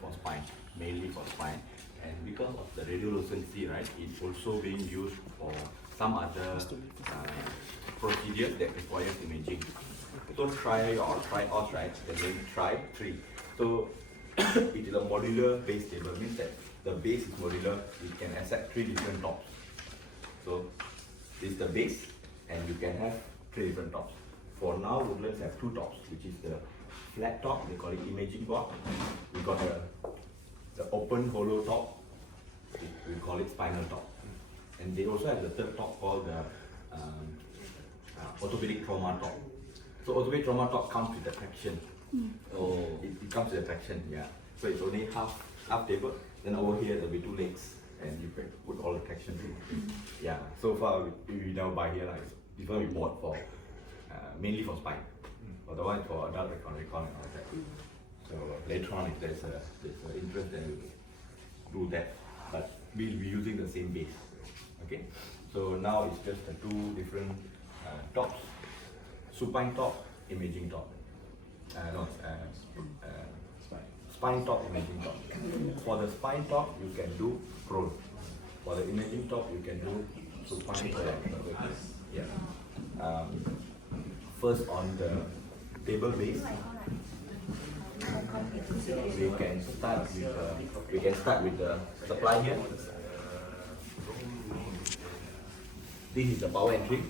for spine, mainly for spine. And because of the radiolucency, right, it's also being used for some other procedures that requires imaging. So tri-os, right, the name tri-3. So it is a modular base table, means that the base is modular, it can accept 3 different tops. So this is the base, and you can have 3 different tops. For now, Woodlands have 2 tops, which is the flat top, they call it imaging board. We got the open hollow top, we call it spinal top. And they also have the third top called the orthopedic trauma top. So orthopedic trauma top comes with the traction. Oh, it comes with the traction, yeah. So it's only half table. Then over here there'll be 2 legs, and you can put all the traction in. Yeah. So far we now buy here, like this one we bought for mainly for spine. Otherwise for adult recon and all that. So later on, if there's an interest, then we'll do that. But we'll be using the same base. Okay. So now it's just the 2 different tops: supine top, imaging top. Spine top, imaging top. For the spine top, you can do prone. For the imaging top, you can do supine top. Yeah. First on the table base, we can start with the supply here. This is the power entry.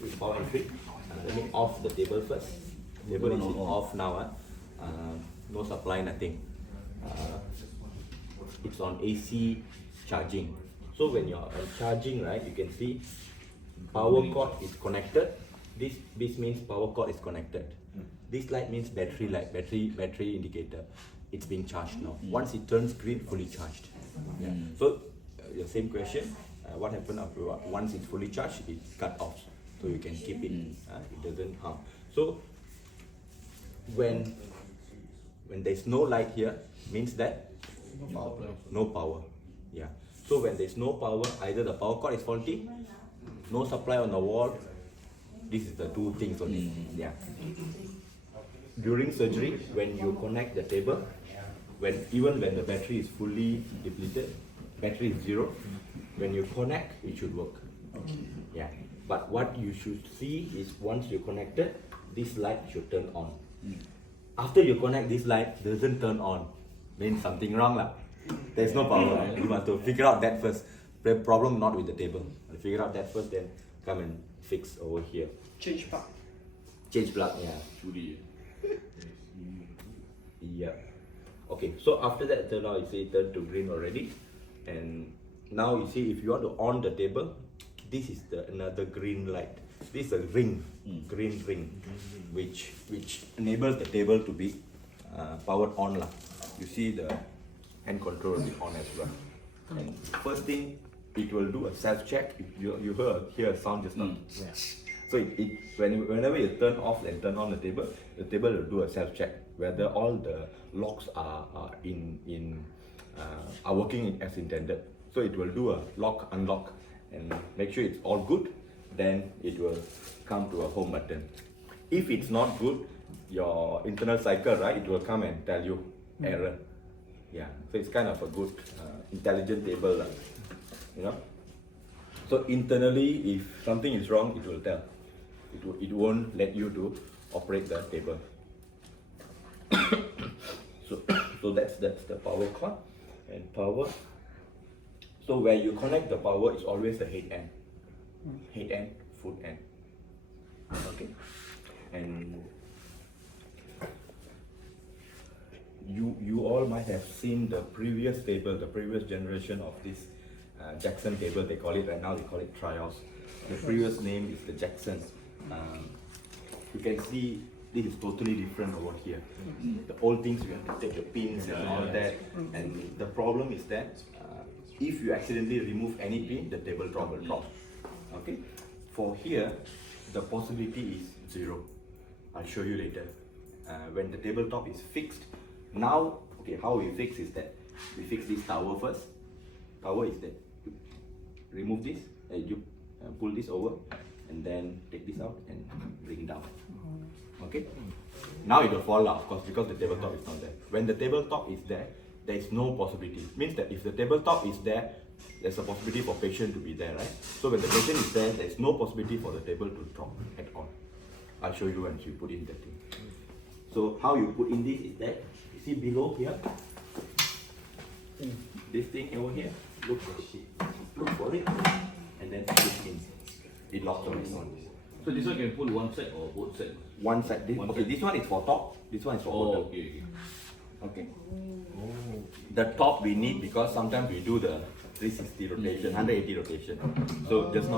With power entry, let me off the table first. The table is off now. No supply, nothing. It's on AC charging. So when you're charging, right, you can see power cord is connected. This means power cord is connected. This light means battery light, battery indicator. It's being charged now. Once it turns green, fully charged. Yeah. So the same question. What happens after once it's fully charged? It's cut off, so you can keep it. It doesn't harm. So when there's no light here, means that no power. Yeah. So when there's no power, either the power cord is faulty, no supply on the wall. This is the 2 things only. Yeah. During surgery, when you connect the table, even when the battery is fully depleted, battery is 0. When you connect, it should work. Yeah. But what you should see is once you connected, this light should turn on. After you connect, this light doesn't turn on, means something wrong lah. There's no power. Right? You have to figure out that first. The problem not with the table. Figure out that first, then come and fix over here. Change plug. Change plug, yeah. Yeah. Okay, so after that, now you see it turned to green already. And now you see if you want to on the table, this is another green light. This is a ring, green ring, which enables the table to be powered on lah. You see the hand control is on as well. And first thing, it will do a self check. You hear a sound just now. Yeah. So whenever you turn off and turn on the table will do a self check whether all the locks are working as intended. So it will do a lock, unlock, and make sure it's all good. Then it will come to a home button. If it's not good, your internal cycle, right, it will come and tell you error. Yeah, so it's kind of a good intelligent table, you know. So internally, if something is wrong, it will tell. It won't let you to operate the table. so that's the power cord and power. So where you connect the power is always the head end, foot end. Okay, and you all might have seen the previous table, the previous generation of this Jackson table. They call it right now. They call it Trios. The previous name is the Jackson. You can see this is totally different over here. The old things you have to take the pins and all that. And the problem is that if you accidentally remove any pin, the tabletop will drop. Okay. For here, the possibility is 0. I'll show you later. When the tabletop is fixed, now, okay, how we fix is that we fix this tower first. Tower is that you remove this, you pull this over, and then take this out and bring it down. Okay. Now it will fall out, of course, because the tabletop is not there. When the tabletop is there, there is no possibility. Means that if the tabletop is there, there's a possibility for patient to be there, right? So when the patient is there, there is no possibility for the table to drop at all. I'll show you once you put in the thing. So how you put in this is that, you see below here, this thing over here, look for it, and then put in. It locks on its own. So this one can put one side or both sides? One side. This one is for top, this one is for bottom. Okay. Okay. The top we need because sometimes we do the 360 rotation, 180 rotation. So just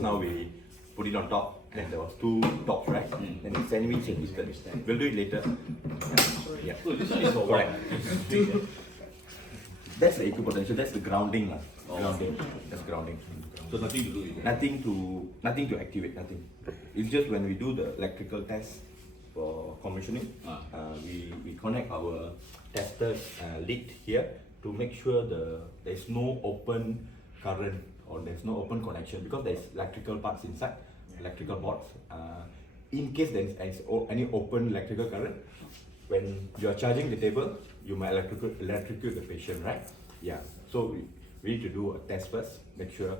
now we put it on top and there was two tops, right? Then we sandwich and distance. We'll do it later. Yeah. So this one is for correct. That's the equipotential, that's the grounding. Grounding. That's grounding. So nothing to do with it? Nothing to activate, nothing. It's just when we do the electrical test for commissioning, we connect our tester lead here to make sure there's no open current or there's no open connection because there's electrical parts inside, electrical boards. In case there's any open electrical current, when you're charging the table, you might electrocute the patient, right? Yeah. So we need to do a test first, make sure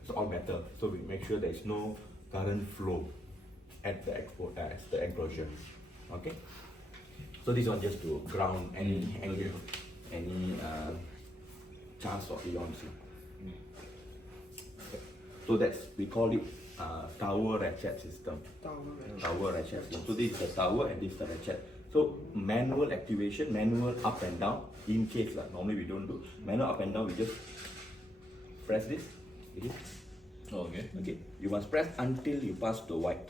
it's all metal. So we make sure there's no current flow at the enclosure. Okay. So this one just to ground any chance of ions. So that's, we call it tower ratchet system. Tower ratchet system. So this is the tower and this is the ratchet. So manual activation, manual up and down. In case normally we don't do manual up and down. We just press this. Okay. Okay. You must press until you pass the white.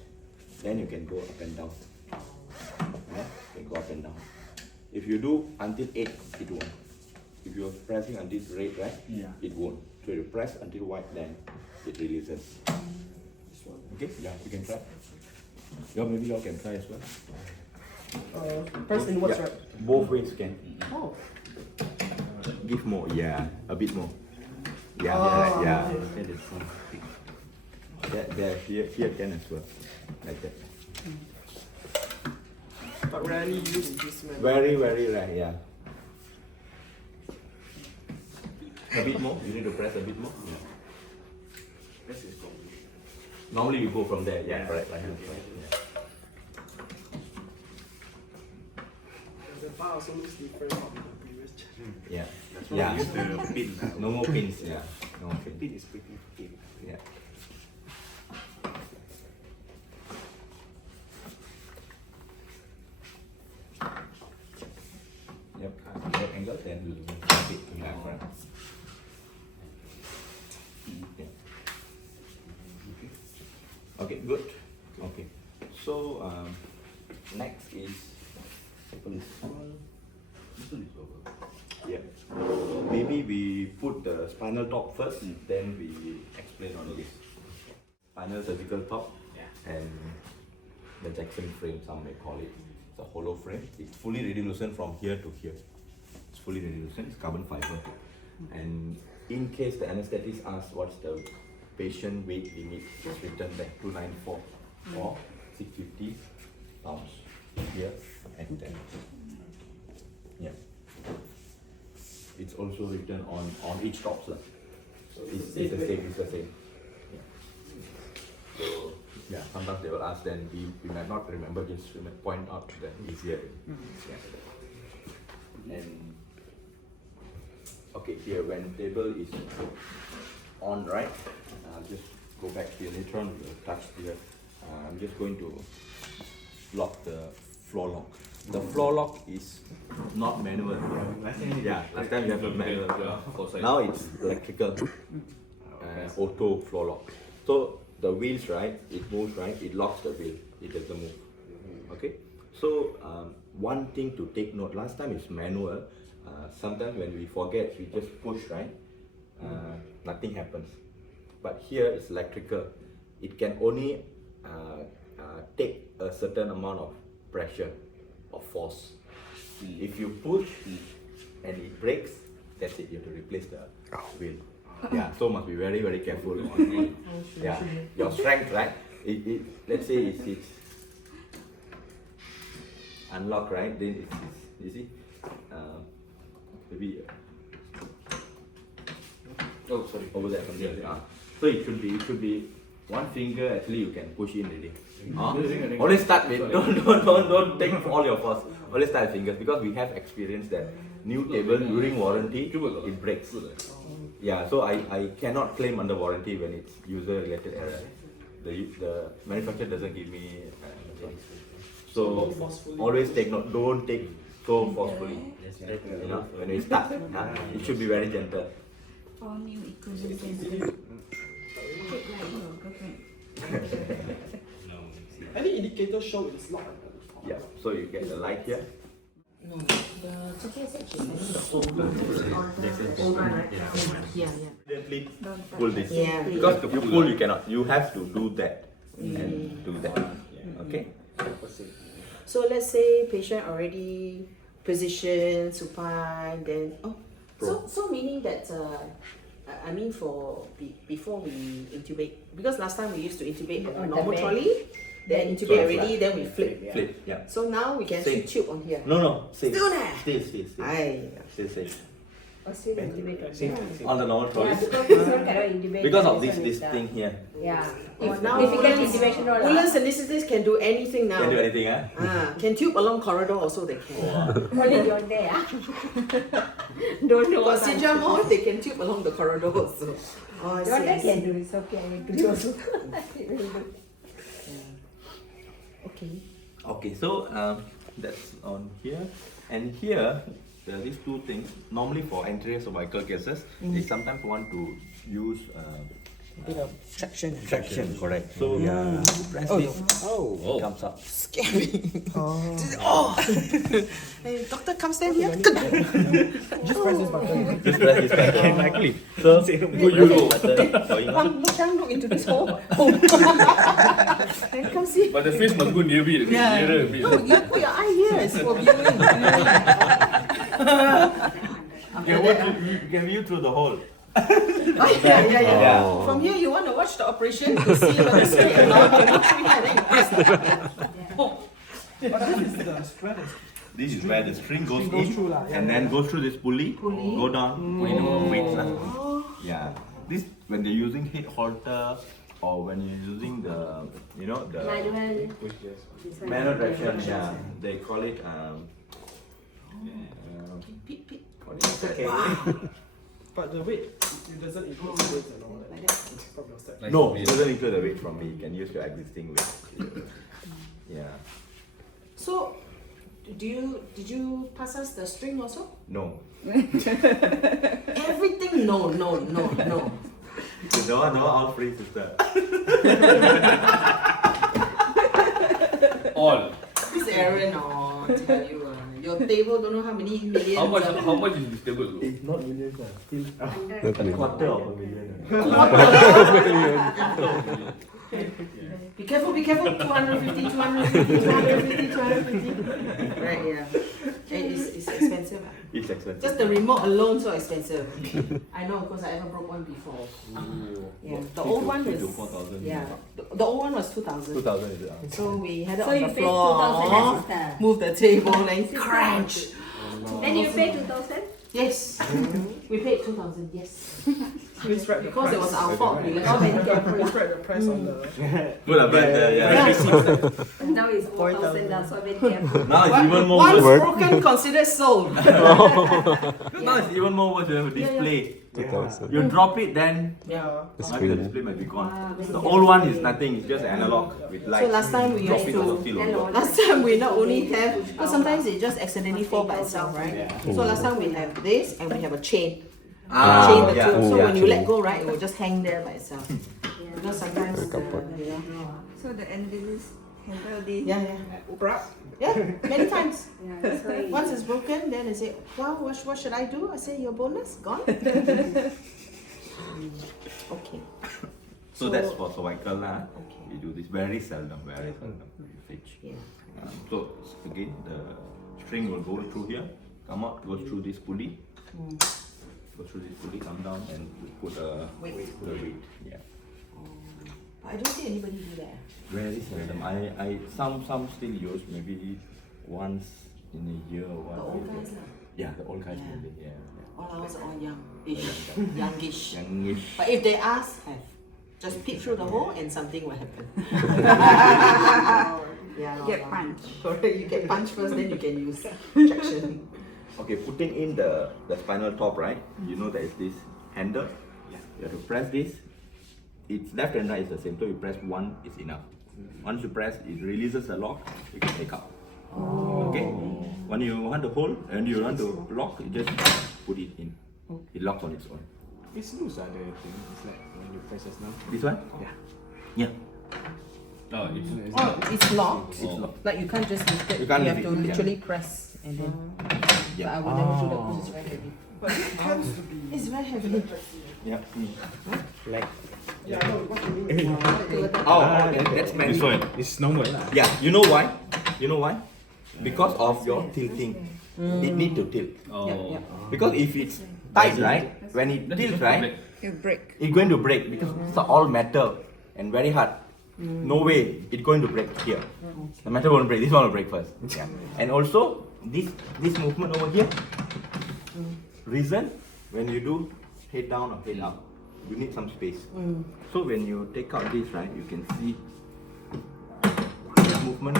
Then you can go up and down. Yeah, you can go up and down. If you do until 8, it won't. If you're pressing until red, right? Yeah. It won't. So you press until white, then it releases. Okay? Yeah, you can try. Maybe you all can try as well. Press in what Yeah, strap? both ways can. Oh. Give more, yeah, a bit more. Yeah, Oh, yeah. okay. Here can as well, like that. But rarely used in this manner. Very rare, yeah. A bit more. You need to press a bit more. Yeah. This is cool. Normally you go from there. Yeah, Yeah. correct. Like that. Yeah. The bar also looks different from the previous channel. Yeah. That's why Yeah. we use the pin now. No more pins. Yeah. No more The pins. pin is pretty thin. Yeah. Yep. That angle, then we'll flip it to left, right? Yeah. Okay, good. Okay. So next is This one is over. yeah. Maybe we put the spinal top first, then we explain on this. Spinal surgical top and the Jackson frame, some may call it. It's a hollow frame. It's fully radiolucent from here to here. It's fully radiolucent. It's carbon fiber. And in case the anesthetist asks what's the patient weight limit, it's written there 294 or 650 pounds here and there. Yeah. It's also written on each top, sir. So it's the same. It's the same. Yeah. So yeah, sometimes they will ask, then we might not remember. Just we might point out that easier. Yeah. And okay, here when table is on, right? I'll just go back here later on. We'll touch here. I'm just going to lock the floor lock. The floor lock is not manual. Yeah, last time you have a manual. Now it's electrical, auto floor lock. So the wheels, right? It moves, right? It locks the wheel. It doesn't move. Okay. So one thing to take note. Last time it's manual. Sometimes when we forget, we just push, right? Nothing happens. But here it's electrical. It can only take a certain amount of pressure or force. If you push and it breaks, that's it. You have to replace the wheel. Yeah, so must be very careful. Yeah, your strength, right? Let's say it's unlocked, right? Then it's you see, maybe Oh, sorry. over there, something like that. So it should be one finger actually you can push in already. Always start with don't take all your force. Always start with fingers because we have experienced that new table during warranty it breaks. Yeah, so I cannot claim under warranty when it's user related error. The manufacturer doesn't give me anything. So always take note. Don't take so forcefully. You know, when you start, it should be very gentle. All new equipment and take like your girlfriend. Any indicator show it's not. Yeah, so you get the light here. No, the Sophia said she's Yeah. Gently pull this. Yeah. Because if you pull, you cannot. You have to do that and do that. Okay. So let's say patient already positioned supine, then so meaning that I mean for before we intubate, because last time we used to intubate on a normal trolley, then intubate already, then we flip. Flip. Yeah. So now we can see tube on here. No. Stay. Still there. Stay. Aye. Stay. Still intubate. On the normal Yeah, trolley. because this one cannot intubate. Because of this this one is thing here. Yeah. If now Difficult intubation all. Woodlands anesthetists can do anything now. Can do anything, Can tube along corridor also they can. Only you're there. Don't know Got what I'm Sijamo, they can tube along the corridor also. Oh, I see, Don't I let see. can do this, okay, I will do also. Okay. Okay, so that's on here, and here there are these two things. Normally for anterior cervical cases, they sometimes want to use A bit of traction. traction, correct? So you press this, it comes up. Scary. Hey, doctor, come stand here. Just press this button. Just press this button. Exactly. So you know button going on. Look into this hole. Then come see. But the face must go near me. Yeah. Nearer a bit. No, you put your eye here. It's for viewing. You can view through the hole. Yeah. From here, you want to watch the operation to see whether it's straight or not. You look through here, then you press the button. This is where the string goes goes in through lah, yeah. and then goes through this pulley, go down, put in the weights lah. Yeah. This when they're using head halter or when you're using the manual traction, yeah, they call it But the weight, it doesn't include the weight and all that. From your side. no, it doesn't include the weight from me. You can use your existing weight. Yeah. So, did you pass us the string also? No. Everything, no. No, all free, sister. All. This Aaron, tell you, your table don't know how many millions. How much is this table? Though? It's not millions, still a quarter of a million. Be careful, 250. Right, yeah. And it's expensive. It's expensive. Just the remote alone so expensive. I know because I ever broke one before. Yeah, the old one was 4,000. yeah. The old one was 2,000. 2,000 is it? So we had it So on you the paid floor. 2,000 sister. Move the table and crunch. Then you pay 2,000? Yes, we paid 2,000. Yes, Please write the because it was price. our fault. We left Very it. careful. Please write the price on the. Good, but yeah. Now it's 4,000 now, so very careful. Now it's even more Once worse. broken, considered sold. Now it's even more worse. You have a display. You drop it, then Yeah. maybe the display might be gone. The old one is nothing. It's just analog with light. So last time we drop used it, to. also still will work. Last time we not only have, because sometimes it just accidentally fall by itself, right? So last time we have this and we have a chain. Chain the yeah. two. So Yeah. when you let go, right, it will just hang there by itself. Because sometimes, So the analyst handle this. yeah, many times. Yeah, so it- Once it's broken, then they say, wow, what should I do? I say, your bonus gone. Okay. So that's for cervical lah. Okay. We do this very seldom usage. Yeah. So again, the string will go through here, come out, goes through this pulley, go through this pulley, come down, and we put the weight. Yeah. But I don't see anybody do that. Very seldom. Some still use maybe once in a year or The what. old guys lah. Yeah, the old guys Yeah. maybe. Yeah. All ours are all youngish. Youngish. Youngish. But if they ask, have. Just peep through the hole and something will happen. Yeah, Get punched. Correct. You get punched first, then you can use traction. Okay, putting in the spinal top, right? You know there is this handle. Yeah. You have to press this. It's left and right is the same. So you press one is enough. Once you press, it releases the lock. You can take out. Okay. When you want to hold and you want to lock, you just put it in. It locks on its own. It's loose, the thing. It's like when you press just now. This one? Yeah. Yeah. Oh, it's Oh, it's locked. It's locked. Like you can't just lift it. You can't have lift to it, yeah. literally press and then. Yeah. But I will never do that because it's very heavy. But it tends to be. It's very heavy. Yeah. Like. Yeah, I know what you mean. Oh, that's meant. this one. It's normal lah. Yeah, you know why? You know why? Because of your tilting. It need to tilt. Oh. Yeah, yeah. Because if it's tight, right? When it tilts, right? You break. It's going to break because it's all metal and very hard. No way it's going to break here. The metal won't break. This one will break first. Yeah. And also this movement over here. Reason when you do head down or head up, you need some space. So when you take out this, right, you can see this movement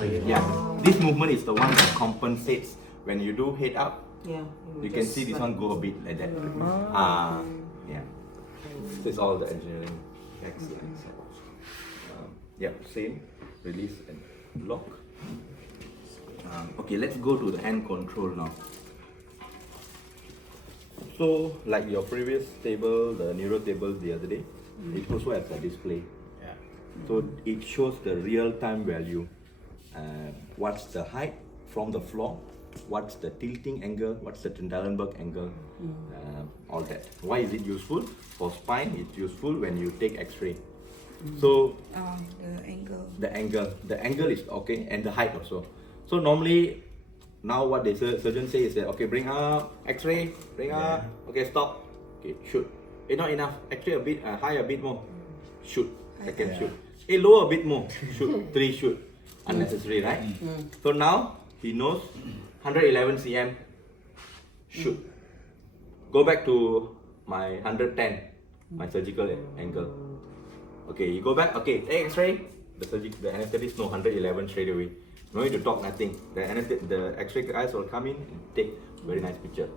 here. Yeah. This movement is the one that compensates when you do head up. Yeah. You can see this one go a bit like that. Yeah. So it's all the engineering excellence. Yeah, same. Release and lock. Okay, let's go to the hand control now. So, like your previous table, the Neuro table the other day, it also has a display. Yeah. So it shows the real-time value. What's the height from the floor? What's the tilting angle? What's the Trendelenburg angle? All that. Why is it useful? For spine, it's useful when you take X-ray. So The angle. the angle is okay, and the height also. So normally, now what the surgeon say is that okay, bring up X-ray, bring up. Okay, stop. Okay, shoot. Not enough. X-ray a bit high, a bit more. Shoot. Second shoot. Lower a bit more. Shoot. 3 shoot. Unnecessary, right? So now he knows 111 cm. Shoot. Go back to my 110, my surgical angle. Okay, you go back. Okay, take X-ray. The anesthetist know 111 straight away. No need to talk nothing. The X-ray guys will come in and take very nice picture.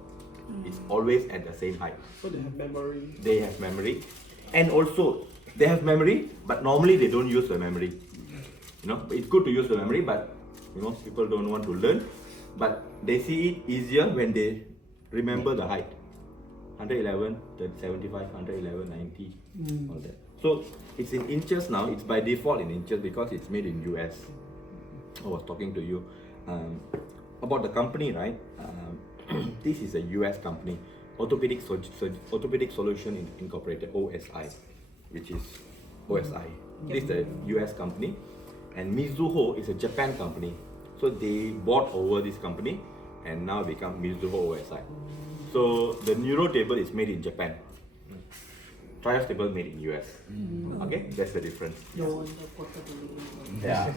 It's always at the same height. So they have memory. They have memory, and also they have memory, but normally they don't use the memory. You know, it's good to use the memory, but most people don't want to learn. But they see it easier when they remember the height. 111, 75, 111, 90, all that. So it's in inches now. It's by default in inches because it's made in US. I was talking to you about the company, right? This is a US company, Orthopedic Solution Incorporated, OSI, which is OSI. This is a US company, and Mizuho is a Japan company. So they bought over this company and now become Mizuho OSI. So the Neuro table is made in Japan. Trios table made in US. Okay, that's the difference. No wonder portable. Yeah.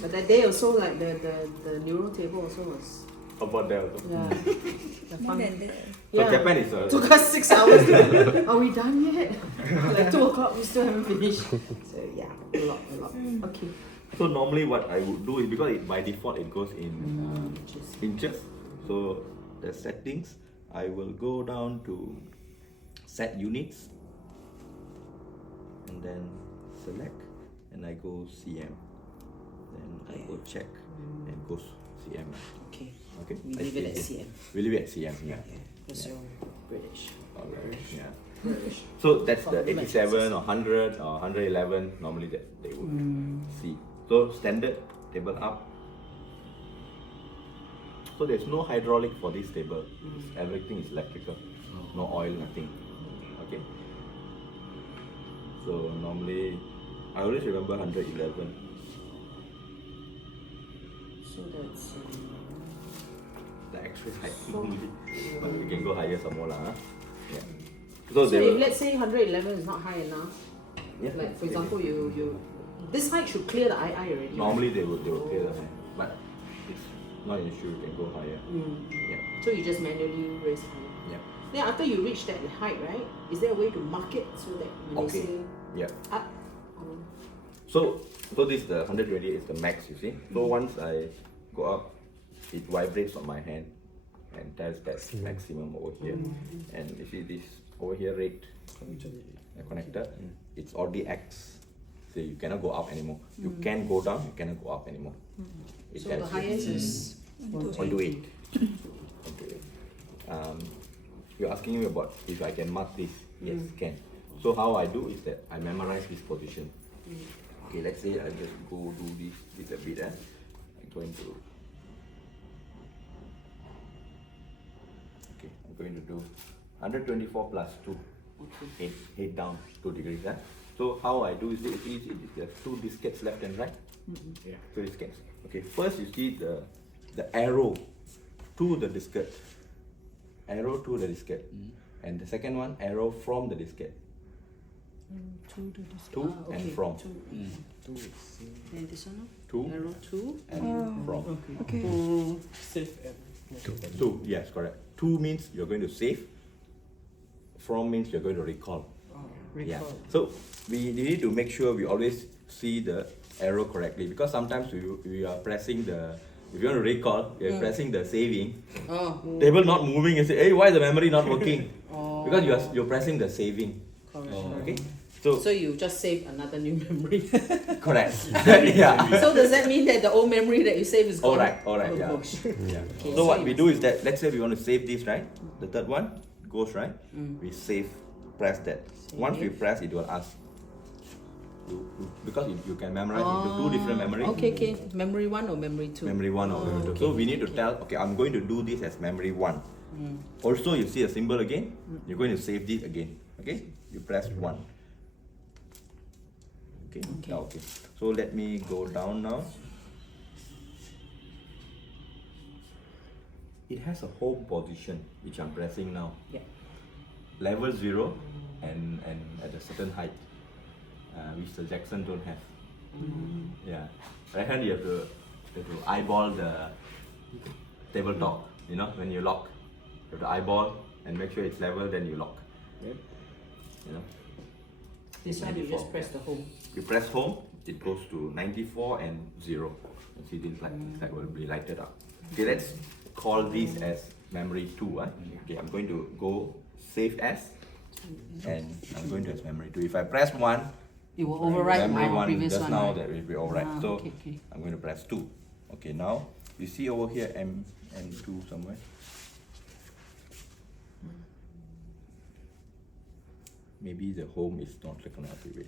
But that day also, like the neuro table also was. About that also. Yeah. The More fun. than that. So Yeah. Japan is Took us 6 hours. Are we done yet? Like 2 o'clock, we still haven't finished. So yeah, a lot. Okay. So normally what I would do is because by default it goes in inches. So the settings, I will go down to set units and then select and I go cm. Then I go check and go cm. Okay. Okay. We I leave it stay at here. CM. We leave it at cm. Yeah. Because you're British. Alright. Yeah. British. So that's the From 87 or 100 or 111 normally that they would see. So standard table up. So there's no hydraulic for this table. Everything is electrical. No oil, nothing. Okay. So normally I always remember 111. So that's. The X-ray height normally. But we can go higher some more lah. Huh? Yeah. So they if will, let's say 111 is not high enough, yeah, like for example, you this height should clear the II already. normally they will clear the height. But it's not an issue, you can go higher. Yeah. So you just manually raise higher. Yeah. Then after you reach that height, right? Is there a way to mark it so that when Okay. they say Yeah. up? So this the 120 is the max, you see. So once I go up, it vibrates on my hand and tells that maximum over here. And you see this over here rate connector, it's already X. So you cannot go up anymore. You can go down, you cannot go up anymore. It So the tells you. highest is 128. 128. You're asking me about if I can mark this. Yes, can. So how I do is that I memorize this position. Okay, let's say I just go do this a bit. I'm going to. Okay, I'm going to do 124 plus 2. 8 down 2 degrees. So how I do is it's easy. There's 2 diskettes left and right. Yeah. 2 diskettes. Okay, first you see the arrow to the diskette. Arrow to the diskette. And the second one, arrow from the diskette. To and from. And this one? To Arrow to. and from. To save and To, yes, correct. To means you're going to save. From means you're going to recall. Yeah. recall. So we need to make sure we always see the arrow correctly, because sometimes we are pressing the, if you want to recall, you're pressing the saving. Oh, Table not moving, you say, hey, why is the memory not working? oh. Because you're pressing the saving. Correct. Okay? So So you just save another new memory. correct. Yeah. So does that mean that the old memory that you save is gone? Alright, yeah. Oh, gosh. Yeah. Okay, So what you we do is that, let's say we want to save this, right? The third one goes right. We save, press that. Once we Save. press, it will ask. Because you can memorize into 2 different memory. Okay. Memory 1 or memory 2? Memory 1 or memory 2. okay, So we need to okay. tell, okay, I'm going to do this as memory 1. Also, you see a symbol again, you're going to save this again. Okay? You press 1. Okay? Okay. Okay. So let me go down now. It has a home position, which I'm pressing now. Yeah. Level 0 and at a certain height, which the Jackson don't have. Yeah. Right hand you have to eyeball the tabletop. You know, when you lock, you have to eyeball and make sure it's level, then you lock. Yep. You know. This one you 94, just press yeah. the home. You press home, it goes to 94 and 0. You see this light, that will be lighted up. Okay, let's call this as memory 2. Okay, I'm going to go save as, and I'm going to as memory 2. If I press 1, It will override memory our 1 previous just one. now right? that will be override. Ah, So okay. I'm going to press 2. Okay, now you see over here M2 somewhere. Maybe the home is not recognized. Wait,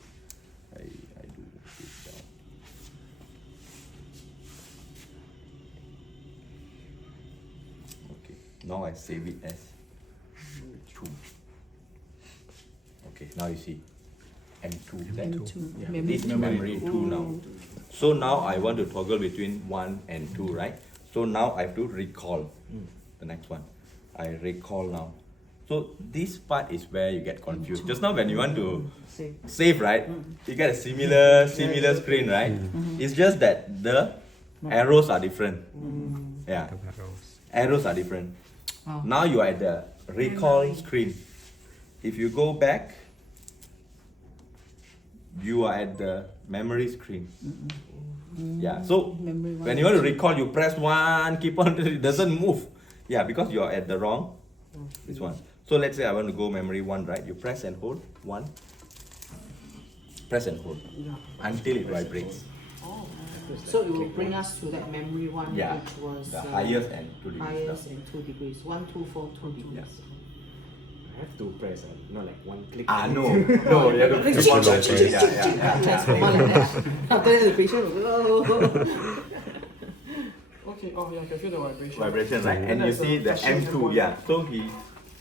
I do this down. Okay, now I save it as 2. Okay, now you see M2. That M2. yeah, Memory this two. memory 2 now. So now I want to toggle between 1 and 2, right? So now I have to recall the next one. I recall now. So this part is where you get confused. Just now when you want to save, right? You get a similar screen, right? It's just that the arrows are different. Yeah. Arrows are different. Oh. Now you are at the recall screen. If you go back, you are at the memory screen. Yeah. So Memory one when you want to recall, you press 1, keep on, it doesn't move. Yeah, because you are at the wrong this one. So let's say I want to go memory 1, right? You press and hold 1. Press and hold until it vibrates. Oh. So it will bring us to that memory 1, Yeah. which was The highest and 2 degrees. highest and 2 degrees. 1, 2, 4, 2 degrees. Yeah. I have to press, not like one click. No, you have to keep on vibrating. Yeah. Transformer like that. After that, the patient will go. Okay, oh yeah, I can feel the vibration. Vibration, right? And you That's see the flashing M2, M1. yeah. So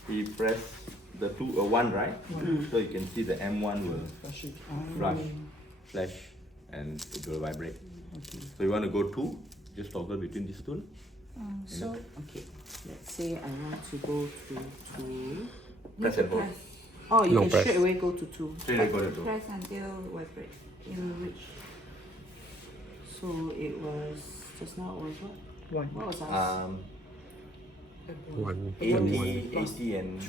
he pressed the 1, right? So you can see the M1 will Flashing. flash, and it will vibrate. So you want to go 2, just toggle between these 2. So, okay, let's say I want to go to 2. Press and hold. Oh, you No, can press. straight away go to 2. Straight away go to 2. Press until vibrate. It will reach. So it was, just now it was what? What was ours? 80 and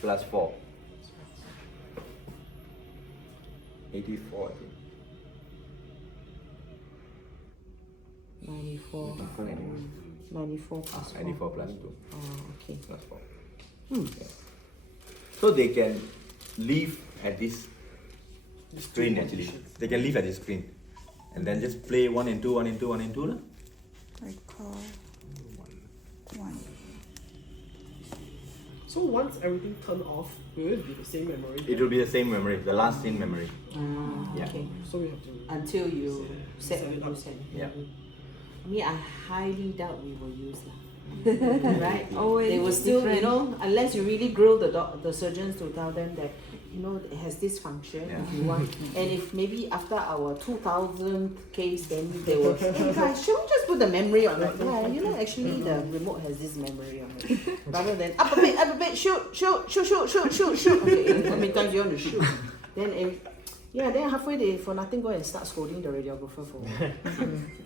plus 4. 84, I think. 94. 94 plus 4. 94 plus 2. Oh, okay. Plus 4. Yeah. So they can live at this screen actually. They can live at this screen. And then just play 1 and 2, 1 and 2, 1 and 2. La. Recall 1. So once everything turned off, will it be the same memory? It will be the same memory, the last scene memory. Yeah. Okay. So we have to. Until you set Set it what you up. said. Yeah. I mean, I highly doubt we will use that. Right? Always They will still, different. you know, unless you really grill the surgeons to tell them that, you know, it has this function Yeah. if you want. And if maybe after our 2000th case, then they will, hey guys, should we just put the memory on it? Yeah, you know, actually the remote has this memory on it. Rather than up a bit, shoot. Okay, how many times you want to shoot? Then then halfway they for nothing go and start scolding the radiographer for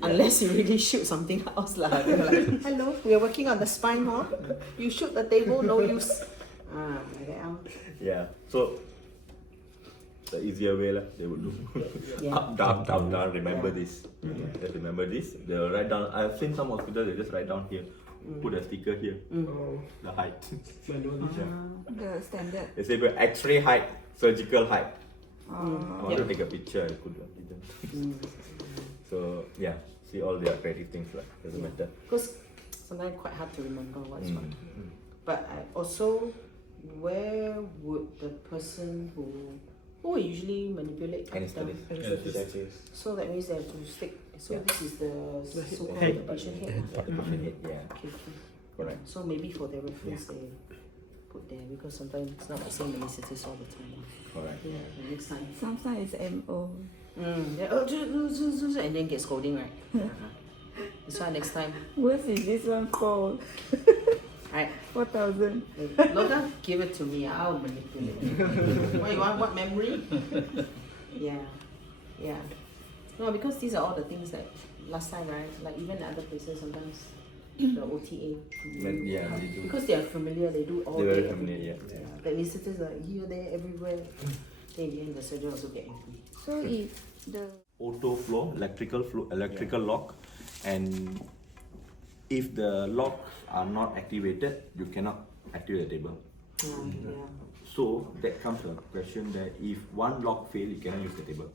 unless you really shoot something else lah. They're like, hello, we are working on the spine, huh? You shoot the table, no use. Like that. Yeah. So the easier way lah, they would do. Yeah. Up, down, remember this. Just remember this. They'll write down. I've seen some hospitals they just write down here. Put a sticker here. Oh, The height. manually. The standard. They say X-ray height, surgical height. I Oh. want to take a picture, I could not. Didn't. So yeah, see all their creative things lah. Doesn't matter. Because sometimes quite hard to remember what's what. Mm. But I also, where would the person who will usually manipulate up down? Anesthetic. So that means they have to stick. So Yeah. this is the so-called head. patient head. The patient head, yeah. Okay, okay. Correct. So maybe for their reference they put there because sometimes it's not the same anesthetists all the time. Correct. Yeah, the next time. Sometimes it's MO. And then get scolding, right? That's why next time. Worse is this one for Right. 4,000. Lola, give it to me. I'll manipulate. What you want? What memory? Yeah. Yeah. No, because these are all the things that last time, right? Like even other places sometimes the OTA. Yeah, they do. Because they are familiar, they do all They're very day. familiar, Yeah. The anesthetists are here, there, everywhere. Then in the end, the surgeon also get angry. So if the Auto flow, electrical lock, and if the locks are not activated, you cannot activate the table. Yeah. So that comes to a question that if one lock fails, you cannot use the table.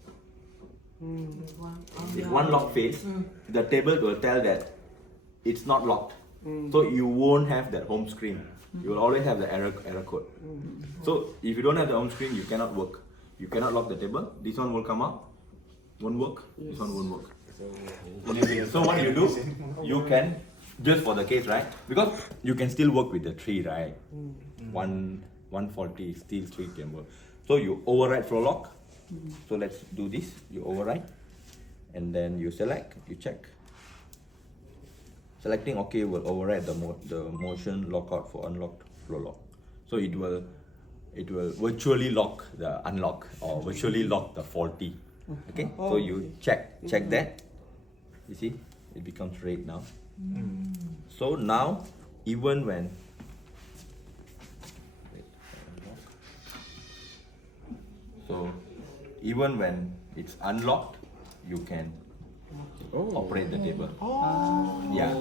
If one lock fails, the table will tell that it's not locked. So you won't have that home screen. You will always have the error code. So if you don't have the home screen, you cannot work. You cannot lock the table. This one will come up, won't work. This one won't work. So what you do, you can just for the case, right? Because you can still work with the tree, right? 140 still tree can work. So you override flow lock. So let's do this. You override, and then you select. You check. Selecting OK will override the motion lockout for unlocked flow lock. So it will virtually lock the unlock or virtually lock the faulty. Okay. So you check that. You see, it becomes red now. So now, even when it's unlocked, you can operate the table. Yeah.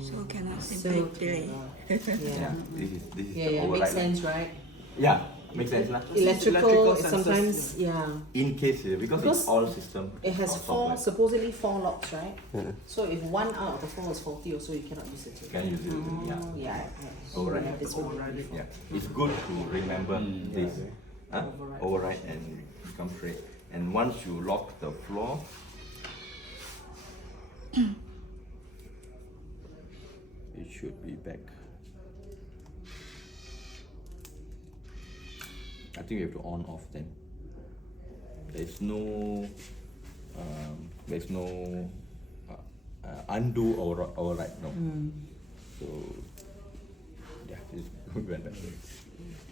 so cannot simply play. Yeah. This is Yeah, the makes override. sense, right? Yeah, makes sense lah. Electrical sensors, sometimes, yeah. In case because Because it's all system. It has all software. supposedly 4 locks, right? So if one out of the 4 is faulty, also you cannot use it. You can use it. Yeah. Yeah. Override. We have this one before. Yeah, it's good to remember this. Override and become straight. And once you lock the floor, it should be back. I think you have to on off then. There's no undo or override. No. So yeah, this went that way.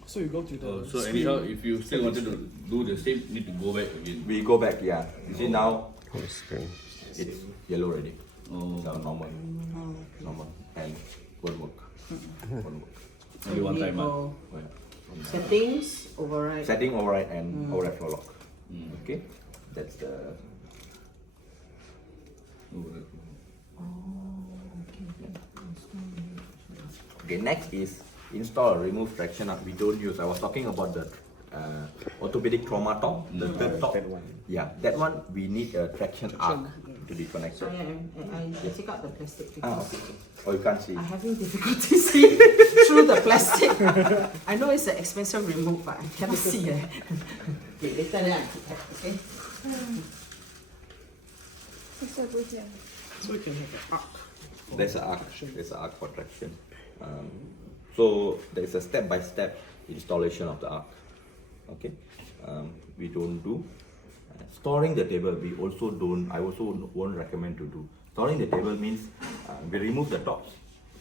So you go to the. So anyhow, if you still wanted to do the same, need to go back again. We go back, yeah. You see now Whole screen. it's yellow already. Oh, No, normal. Normal. And won't work. Won't work. only one time. Go Well, settings, override. setting override and override flow lock. Mm. Okay, that's the. Okay, next is install or remove traction arc. We don't use. I was talking about the orthopedic trauma top, the third top. Yeah, that one we need a traction arc to be connected. Sorry, I take out the plastic because Okay. Oh, you can't see. I'm having difficulty seeing through the plastic. I know it's an expensive remote, but I cannot see. Okay, later then I keep that, okay? So we can have an arc. There's an arc. There's an arc for traction. So there's a step-by-step installation of the arc. Okay, we don't do. Storing the table, we also don't. I also won't recommend to do. Storing the table means we remove the tops,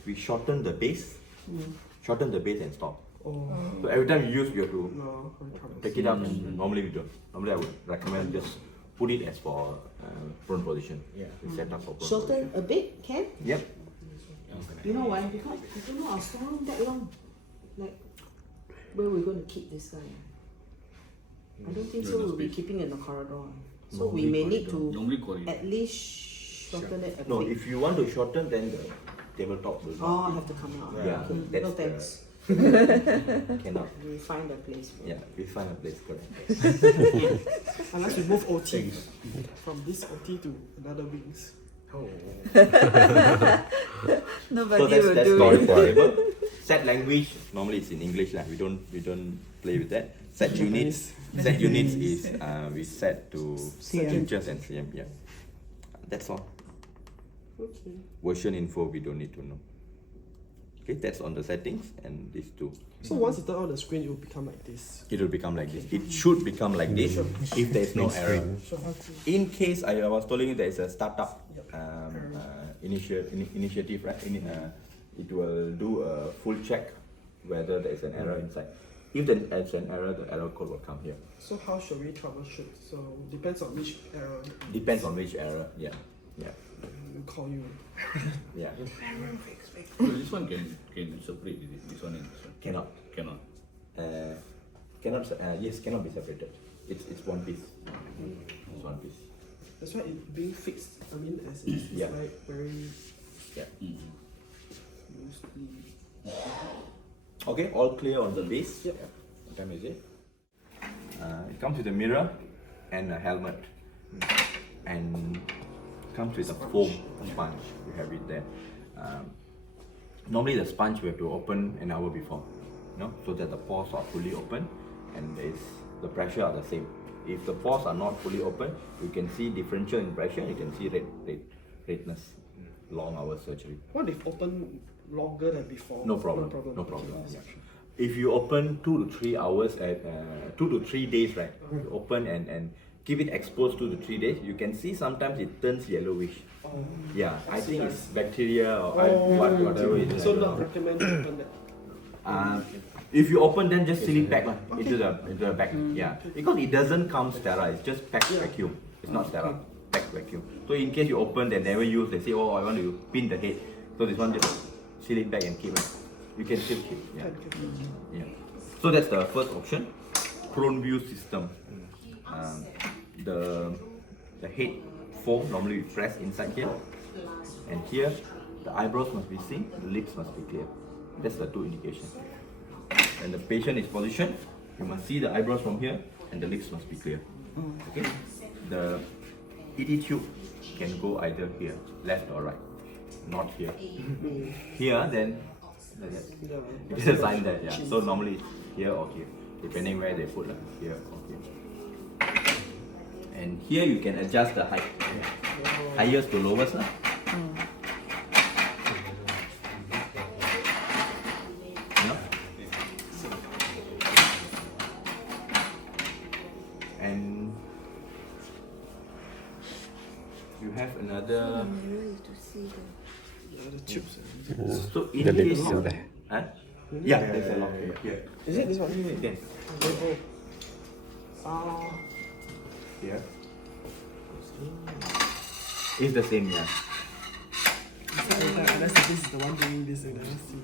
we shorten the base, and stop. Oh, So every time you use, you have to no, I can't. take it out. Normally we don't. Normally I would recommend just put it as for prone position. Yeah. We set up for prone Shorten position. a bit, can? Yep. You know why? Because I don't know, I'll store him that long. Like, where we're going to keep this guy? I don't think so. We'll be keeping in the corridor. So we may need to Normally corridor. at least shorten it a No, bit. if you want to shorten, then the tabletop will Oh, not. I have to come out. Yeah, Okay. that's No the- thanks. Cannot. We find a place. For Yeah, we find a place correct. Unless we move OT from this OT to another wings. Oh. Nobody So that's will that's do storing it. the table. Set language normally it's in English lah. We don't play with that. Set units. Set units is we set to inches and cm. Yeah, that's all. Okay. Version info we don't need to know. Okay, that's on the settings and these two. So once you turn on the screen, it will become like this. It will become like this. It should become like this if there is no error. In case I was telling you there is a startup initiative, right? It will do a full check whether there is an error inside. If there is an error, the error code will come here. So how should we troubleshoot? So depends on which error. Depends on which error. Yeah, yeah, We'll call you. yeah. So this one can separate is it? This one and this one. Cannot. Cannot. Cannot. Yes, cannot be separated. It's one piece. It's one piece. That's why it being fixed. I mean, as it's Yeah. like very Yeah. Mm-hmm. loosely. Okay, all clear on the base. Yep. What time is it? It comes with a mirror and a helmet, and comes with a foam sponge. We have it there. Normally the sponge we have to open an hour before, so that the pores are fully open and the pressure are the same. If the pores are not fully open, you can see differential in pressure. You can see redness. Long hour surgery. What if open longer than before? No problem. No problem. No problem. Okay, Yeah. If you open 2 to 3 hours at 2 to 3 days, right? You open and keep it exposed 2 to 3 days. You can see sometimes it turns yellowish. Oh. Yeah, I See think that. it's bacteria or Oh. whatever it is. So not recommend to open that. If you open, then just seal it back into the bag. Yeah, because it doesn't come sterile. It's just packed vacuum. It's not sterile. Packed vacuum. So in case you open, they never use. They say, oh, I want to pin the head. So this one just seal it back and keep it. You can still keep. Yeah. Yeah. So that's the first option. Prone view system. The head foam normally we press inside here, and here the eyebrows must be seen, the lips must be clear. That's the two indications. When the patient is positioned, you must see the eyebrows from here, and the lips must be clear. Okay. The ET tube can go either here, left or right, not here. Here, then it is a sign that, yeah. So normally it's here or here, depending where they put, here or here. And here you can adjust the height, highest to lowest. And you have another. Yeah, the tubes. So in case, huh? Yeah, there's a lock here. Is it this one? Yes. Here. It's the same, yeah. Unless this is the one doing this and I see.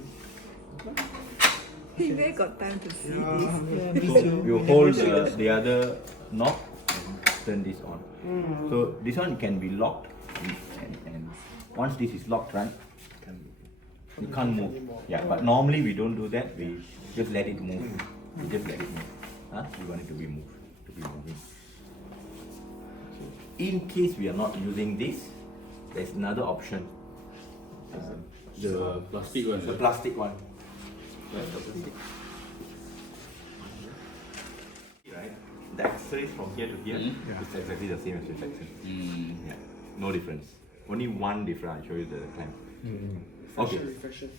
He very got time to see Yeah. this. So you hold the other knob and turn this on. So this one can be locked, and once this is locked, right, you can't move. Yeah, but normally we don't do that. We just let it move. We just let it move. We want it to be moving. In case we are not using this, there's another option. The plastic one. The plastic one. Yeah, the plastic. Right? The accessories from here to here is exactly the same as the section. Yeah, no difference. Only one difference. I'll show you the clamp. Okay. Refresher.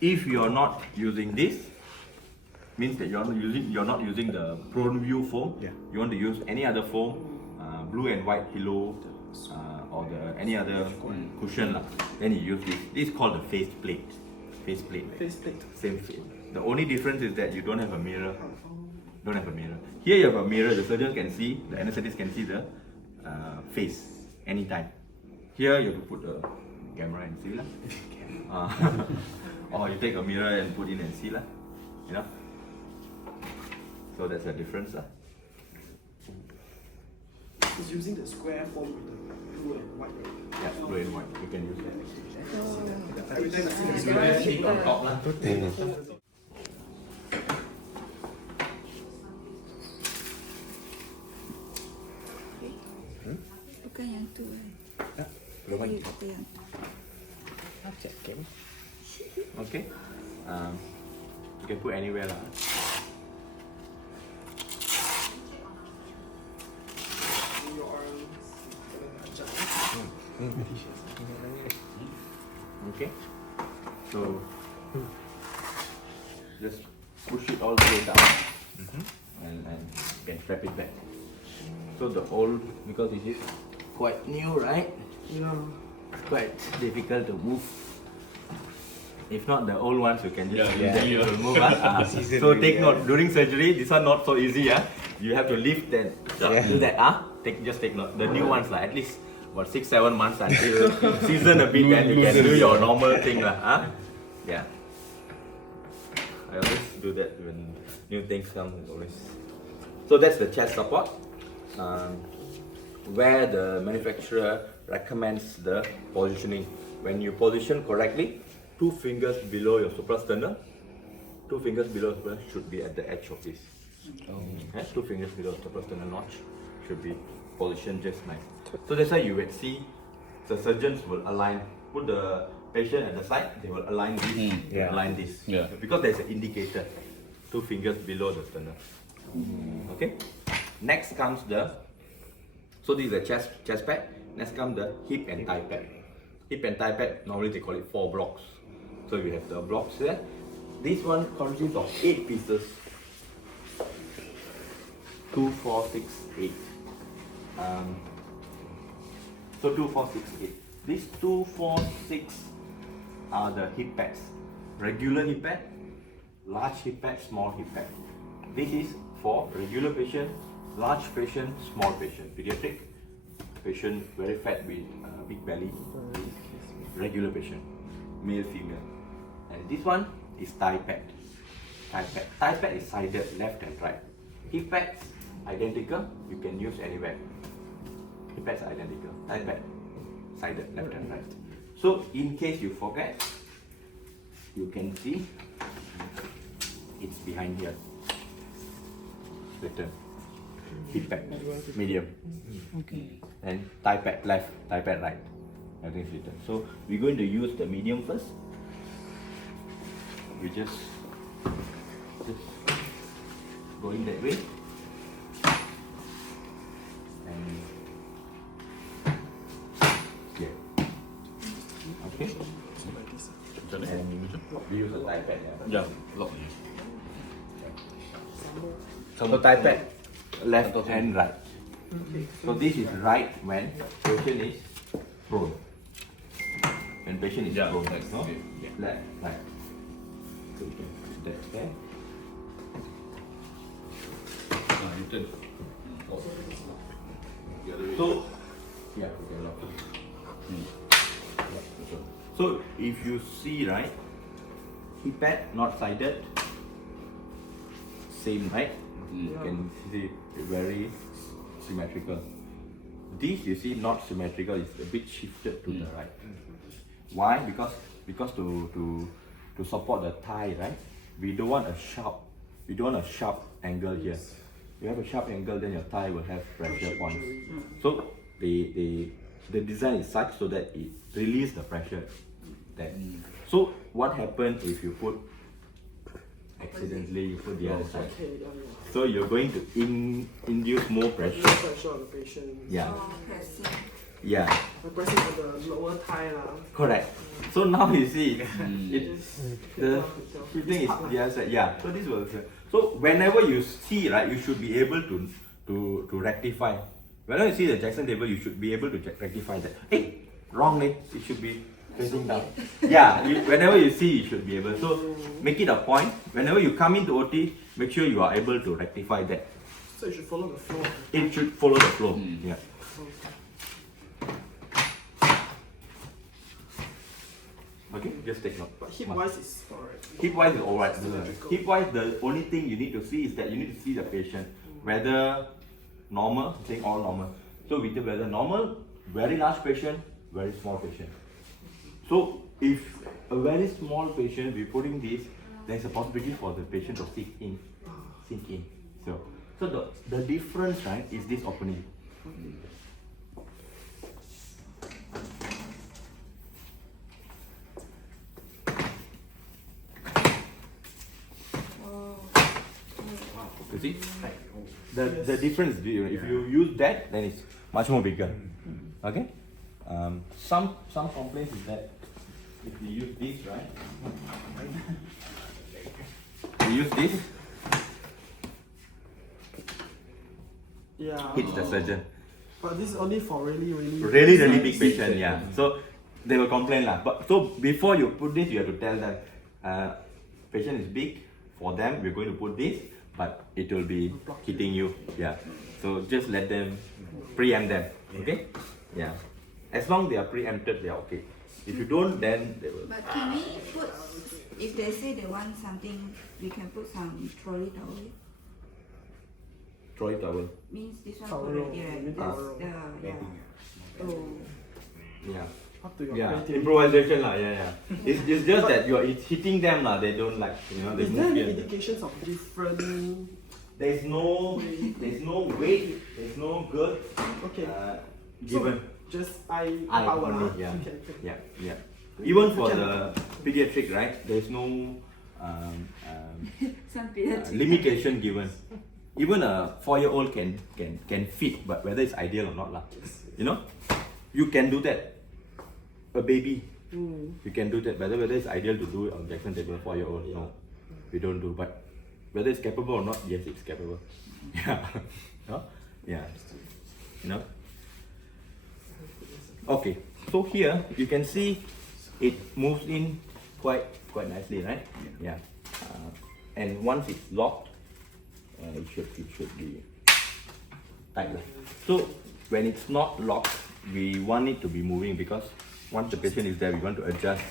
If you are not using this, means that you're not using the prone view foam. Yeah. You want to use any other foam, blue and white pillow, or any other cushion lah. Then you use this. This is called the face plate. Face plate. Same face. The only difference is that you don't have a mirror. Don't have a mirror. Here you have a mirror. The surgeon can see. The anesthetist can see the face anytime. Here you have to put a camera and see lah. Or you take a mirror and put in and see lah. You know. So that's the difference lah. It's using the square foam with the blue and white, right? Yeah, blue and white. You can use that. Every time I see the That square one Stick on top lah. Bukan yang tu kan? Lubang. Kata yang tu. Okay. You can put anywhere lah. your arms, adjust. Okay. So just push it all the way down, and you can strap it back. So the old, because this is quite new, right? Yeah. It's quite difficult to move. If not the old ones, you can just Yeah, use yeah. them to move. So take note, during surgery, this one not so easy. You have to lift and do that. Just take note. The new ones, at least about 6-7 months until season a bit, then you can do your normal thing. Yeah. I always do that when new things come. Always. So that's the chest support, where the manufacturer recommends the positioning. When you position correctly, 2 fingers below your suprasternal, 2 fingers below should be at the edge of this. 2 fingers below suprasternal notch should be positioned just nice. So that's why you would see the surgeons will align, put the patient at the side, they will align this, align this. Yeah. Because there's an indicator, 2 fingers below the sternum. Okay. Next comes so this is the chest pad. Next comes the hip and thigh pad. Hip and thigh pad, normally they call it 4 blocks. So we have the blocks there. This one consists of 8 pieces. 2, 4, 6, 8. So 2, 4, 6, 8. These 2, 4, 6 are the hip pads. Regular hip pad, large hip pad, small hip pad. This is for regular patient, large patient, small patient. Pediatric patient, very fat with big belly. Regular patient, male, female. And this one is thigh pad. Thigh pad is sided left and right. Hip pads identical, you can use anywhere. Hip pads identical. Thigh pad sided left and right. So in case you forget, you can see it's behind here. Written. Hip pad medium. Okay. And thigh pad left, thigh pad right. Everything's written. So we're going to use the medium first. We just going that way. And yeah. Okay. Macam mana? And we use a thigh pad. Ya, lock ni. So thigh pad left and right. So this is right when patient is prone. When patient is Yeah, prone, that's no? okay. Left, right. So you can put that there. You turn. Oh. The other way. So yeah, we can lock it. Hmm. Yeah, betul. So if you see, right, hip pad not sided, same, right? You can see it very symmetrical. This you see not symmetrical, it's a bit shifted to the right. Why? Because to support the thigh, right? We don't want a sharp angle here. You have a sharp angle, then your thigh will have pressure points. So the design is such so that it releases the pressure there. So what happens if you put accidentally you put the other side? Okay, yeah. So you're going to induce more pressure. More pressure on the patient. Yeah. Oh, pressing. Yeah. We're pressing on the lower thigh lah. Correct. So now you see, the This thing is part the other side. Yeah. So this was. So whenever you see, right, you should be able to rectify. Whenever you see the Jackson table, you should be able to rectify that. Hey, wrong leg. It should be facing down. Yeah. Whenever you see, you should be able. So make it a point. Whenever you come into OT, make sure you are able to rectify that. So you should follow the flow. It should follow the flow. Yeah. Okay, just take note. But hip wise is alright. Hip wise is alright. Symmetrical. Hip wise, the only thing you need to see is that you need to see the patient whether normal, saying all normal. So with the whether normal, very large patient, very small patient. So if a very small patient, we're putting this, there's a possibility for the patient to sink in. So the difference, right, is this opening. You see? The difference, if you use that, then it's much more bigger. Okay? Some complaints is that if you use this, right? You use this, Yeah. hits the surgeon. But this is only for really Really big patient, yeah. So they will complain lah. But so before you put this, you have to tell them, patient is big. For them, we're going to put this, but it will be hitting you. Yeah. So just let them preempt them. Okay? Yeah. As long they are preempted, they are okay. If you don't, then they will. But can we put, if they say they want something, we can put some trolley towel. Trolley towel. Means this one Towel already, roll, right? maybe That's towel roll. the, yeah. Oh. Yeah. Up to your Yeah. creativity. Improvisation lah. Yeah. It's just that it's hitting them lah. They don't like, you know. They Is there move any here. indications of different? There's no weight. There's no girth. Okay. Given. So just eye Eye power only, lah. yeah. Okay. Yeah. Even for the pediatric, right? There's no Some pediatric. limitation given. Even a 4-year-old can fit, but whether it's ideal or not lah. You know, you can do that. A baby, you can do that. Whether it's ideal to do it on Jackson table 4-year-old, no, we don't do. But whether it's capable or not, yes, it's capable. Yeah, no? Yeah, you know. Okay, so here you can see it moves in quite nicely, right? Yeah, and once it's locked, it should be tight. So when it's not locked, we want it to be moving because once the patient is there, we want to adjust.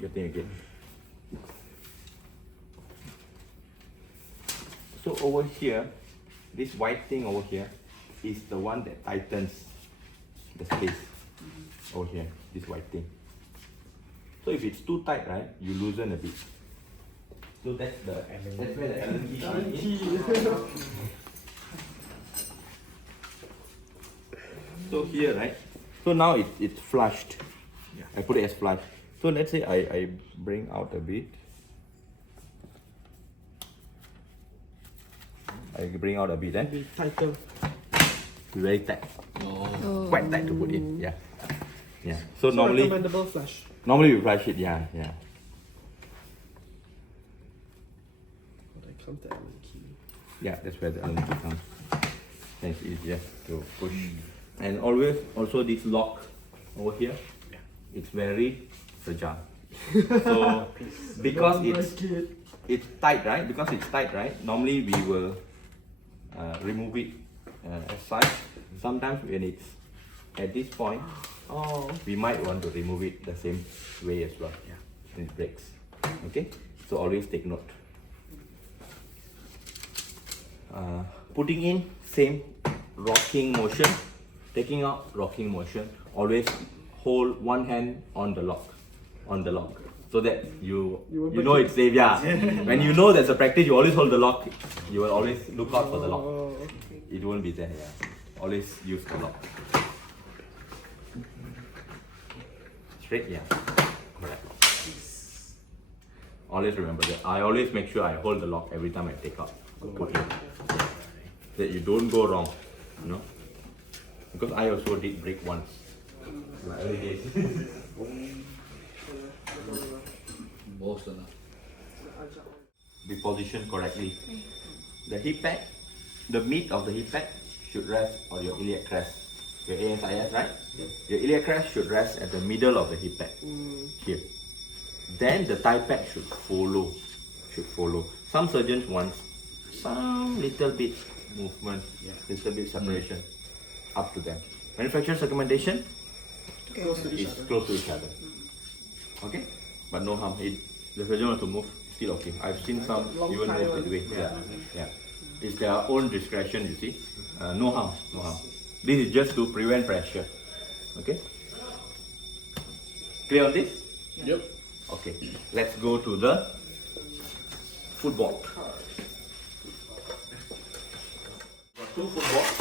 Getting again. So over here, this white thing over here is the one that tightens the space over here. This white thing. So if it's too tight, right, you loosen a bit. So that's where the Allen key comes in. So here, right? So now it's flushed. I put it as flush. So let's say I bring out a bit. I bring out a bit, then Be tighter. very tight, Oh. quite tight to put in. Yeah. So So normally recommendable flash. we flush it. Yeah. When I come to Allen key. Yeah, that's where the Allen key comes. Then it's easier to push. And always also this lock over here, it's very fragile. So because it's tight, right? Because it's tight, right? Normally we will remove it as such. Sometimes when it's at this point, Oh. we might want to remove it the same way as well. Yeah, and it breaks. Okay, so always take note. Putting in same rocking motion, taking out rocking motion. Always hold one hand on the lock, so that you know it's safe. Yeah, when you know there's a practice, you always hold the lock. You will always look out for the lock. It won't be there. Yeah, always use the lock. Straight, yeah, correct. Always remember that. I always make sure I hold the lock every time I take out. Put in. That you don't go wrong, you know. Because I also did break once. In my early days. Boston. Be positioned correctly. The hip pad, the meat of the hip pad should rest on your iliac crest. Your ASIS, right? Your iliac crest should rest at the middle of the hip pad. Here. Then the thigh pad should follow. Some surgeons want some little bit movement, little bit separation. Up to them. Manufacturer recommendation is close to each other. Okay? But no harm. The surgeon want to move, still okay. I've seen some even move that way. Yeah. It's their own discretion, you see. No harm. This is just to prevent pressure. Okay? Clear on this? Yep. Okay. Let's go to the football. Got 2 footballs.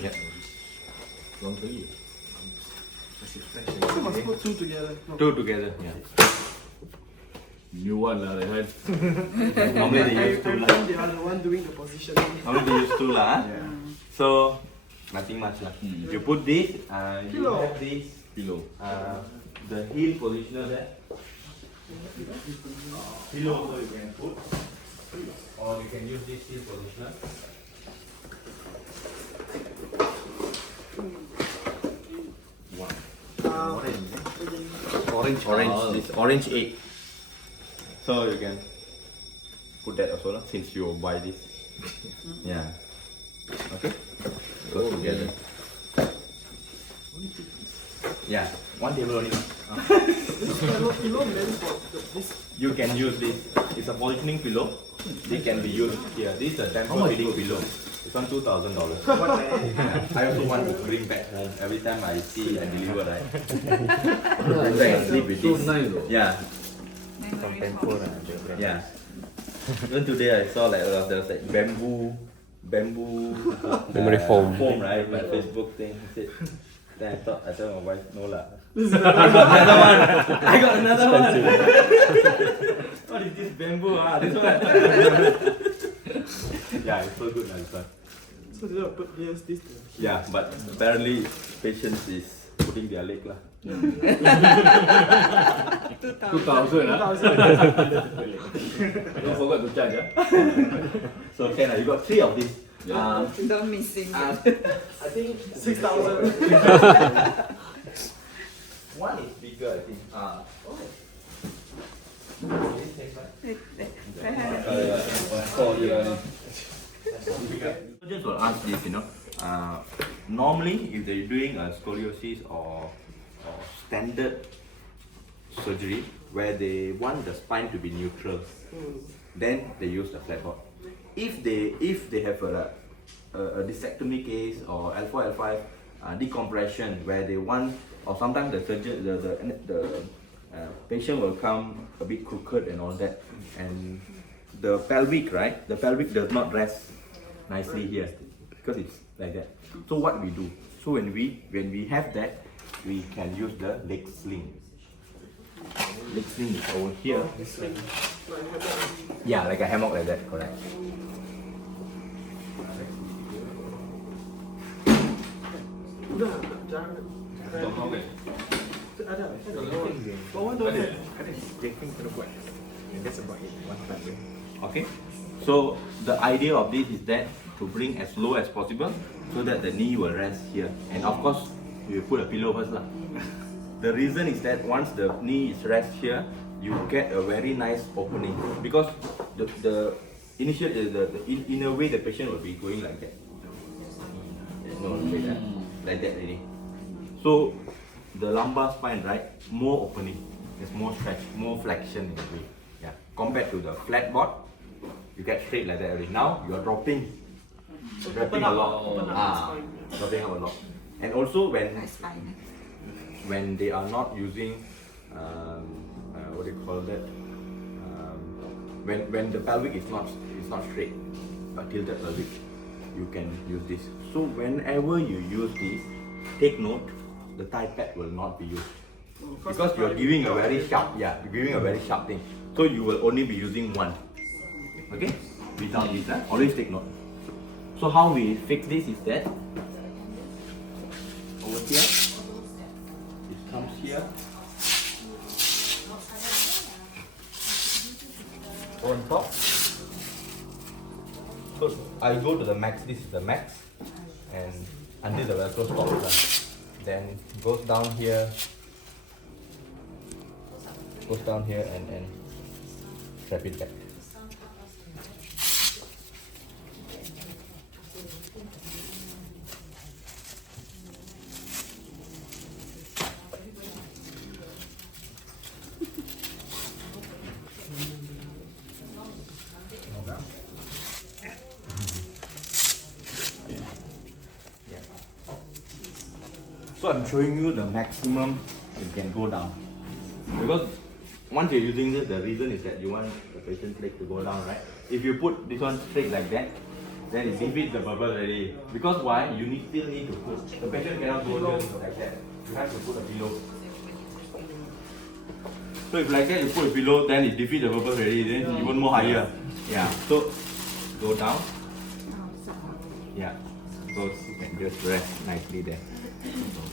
Yeah. Long to you. So must put 2 together. No. 2 together, yeah. New one lah, right? Normally they use 2 I'm lah. they are the one doing the positioning. Normally they use 2 lah. So nothing much lah. You put this, you Pillow. have this, Pillow. the heel positioner there. Pillow also you can put, or you can use this heel positioner. One. Orange. Oh. This orange egg. So you can put that also lah, since you buy this. Yeah. Okay. Go together. Yeah. One table only. Pillow meant for this. You can use this. It's a positioning pillow. This can be used here. This is a temper feeding pillow. It's on $2,000. I also want to bring back home every time I see and deliver, right? Bring back and sleep with So this. nice though. Yeah, Memory foam. yeah. Even today I saw like there was like bamboo Memory foam. right? My Facebook thing. I said, then I told my wife, no lah. I got another one. What is this bamboo? This one. Yeah, it's so good lah, this one. So they don't put this to. Yeah, but apparently patients is putting their leg lah. 2000 ah. Don't forget to charge ah. So can you got 3 of these. Yeah. Don't missing I it. think 6,000. one is bigger, I think. Surgeons will ask this, you know. Normally, if they're doing a scoliosis or standard surgery where they want the spine to be neutral, then they use the flat board. If they have a discectomy case or L4 L5 decompression where they want, or sometimes the surgeon the patient will come a bit crooked and all that, and the pelvic does not rest nicely here because it's like that. So what we do? So when we have that, we can use the leg sling. Leg sling is over here. Yeah, like a hammock like that, correct. Udah, jangan. Ada. Bawah tu ada. Okay, so the idea of this is that to bring as low as possible so that the knee will rest here, and of course you put a pillow first lah. The reason is that once the knee is rest here, you get a very nice opening because the initial in a way the patient will be going like that. No, like that really. So the lumbar spine, right, more opening, there's more stretch, more flexion in a way. Yeah, compared to the flat board, you get straight like that already. Now you are dropping Open a up, lot. open up the spine. Dropping up a lot. And also Nice spine. when they are not using what do you call that? When the pelvic is not straight, but tilted pelvic, you can use this. So whenever you use this, take note, the thigh pad will not be used because you are giving a very sharp, you're giving a very sharp thing. So you will only be using one. Okay, without this, always take note. So how we fix this is that over here, it comes here. On top. So I go to the max, this is the max, and until the velcro stops. Then goes down here and strap it back. So I'm showing you the maximum it can go down. Because once you're using this, the reason is that you want the patient's leg to go down, right? If you put this one straight like that, then it defeats the purpose already. Because why? You still need to put, the patient cannot go just like that. You have to put a pillow. So if like that you put a pillow, then it defeats the purpose already, then even more higher. Yeah, so go down. Yeah, so you can just rest nicely there.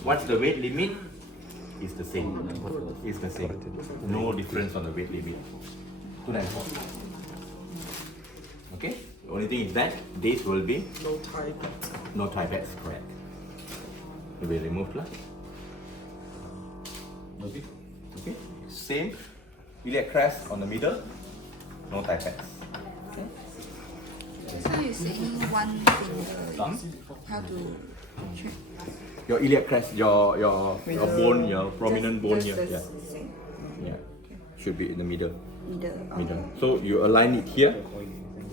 What's the weight limit? It's the same. It's the same. No difference on the weight limit. 2 and 4. Okay? The only thing is that this will be no tie pads, correct. It will be removed lah. Okay? Okay? Same. Iliac crest on the middle. No tie pads. So you're saying one finger is how to check? Your iliac crest, your bone, your prominent bone here. Just Yeah. the same. Yeah. Should be in the middle. Middle. So you align it here.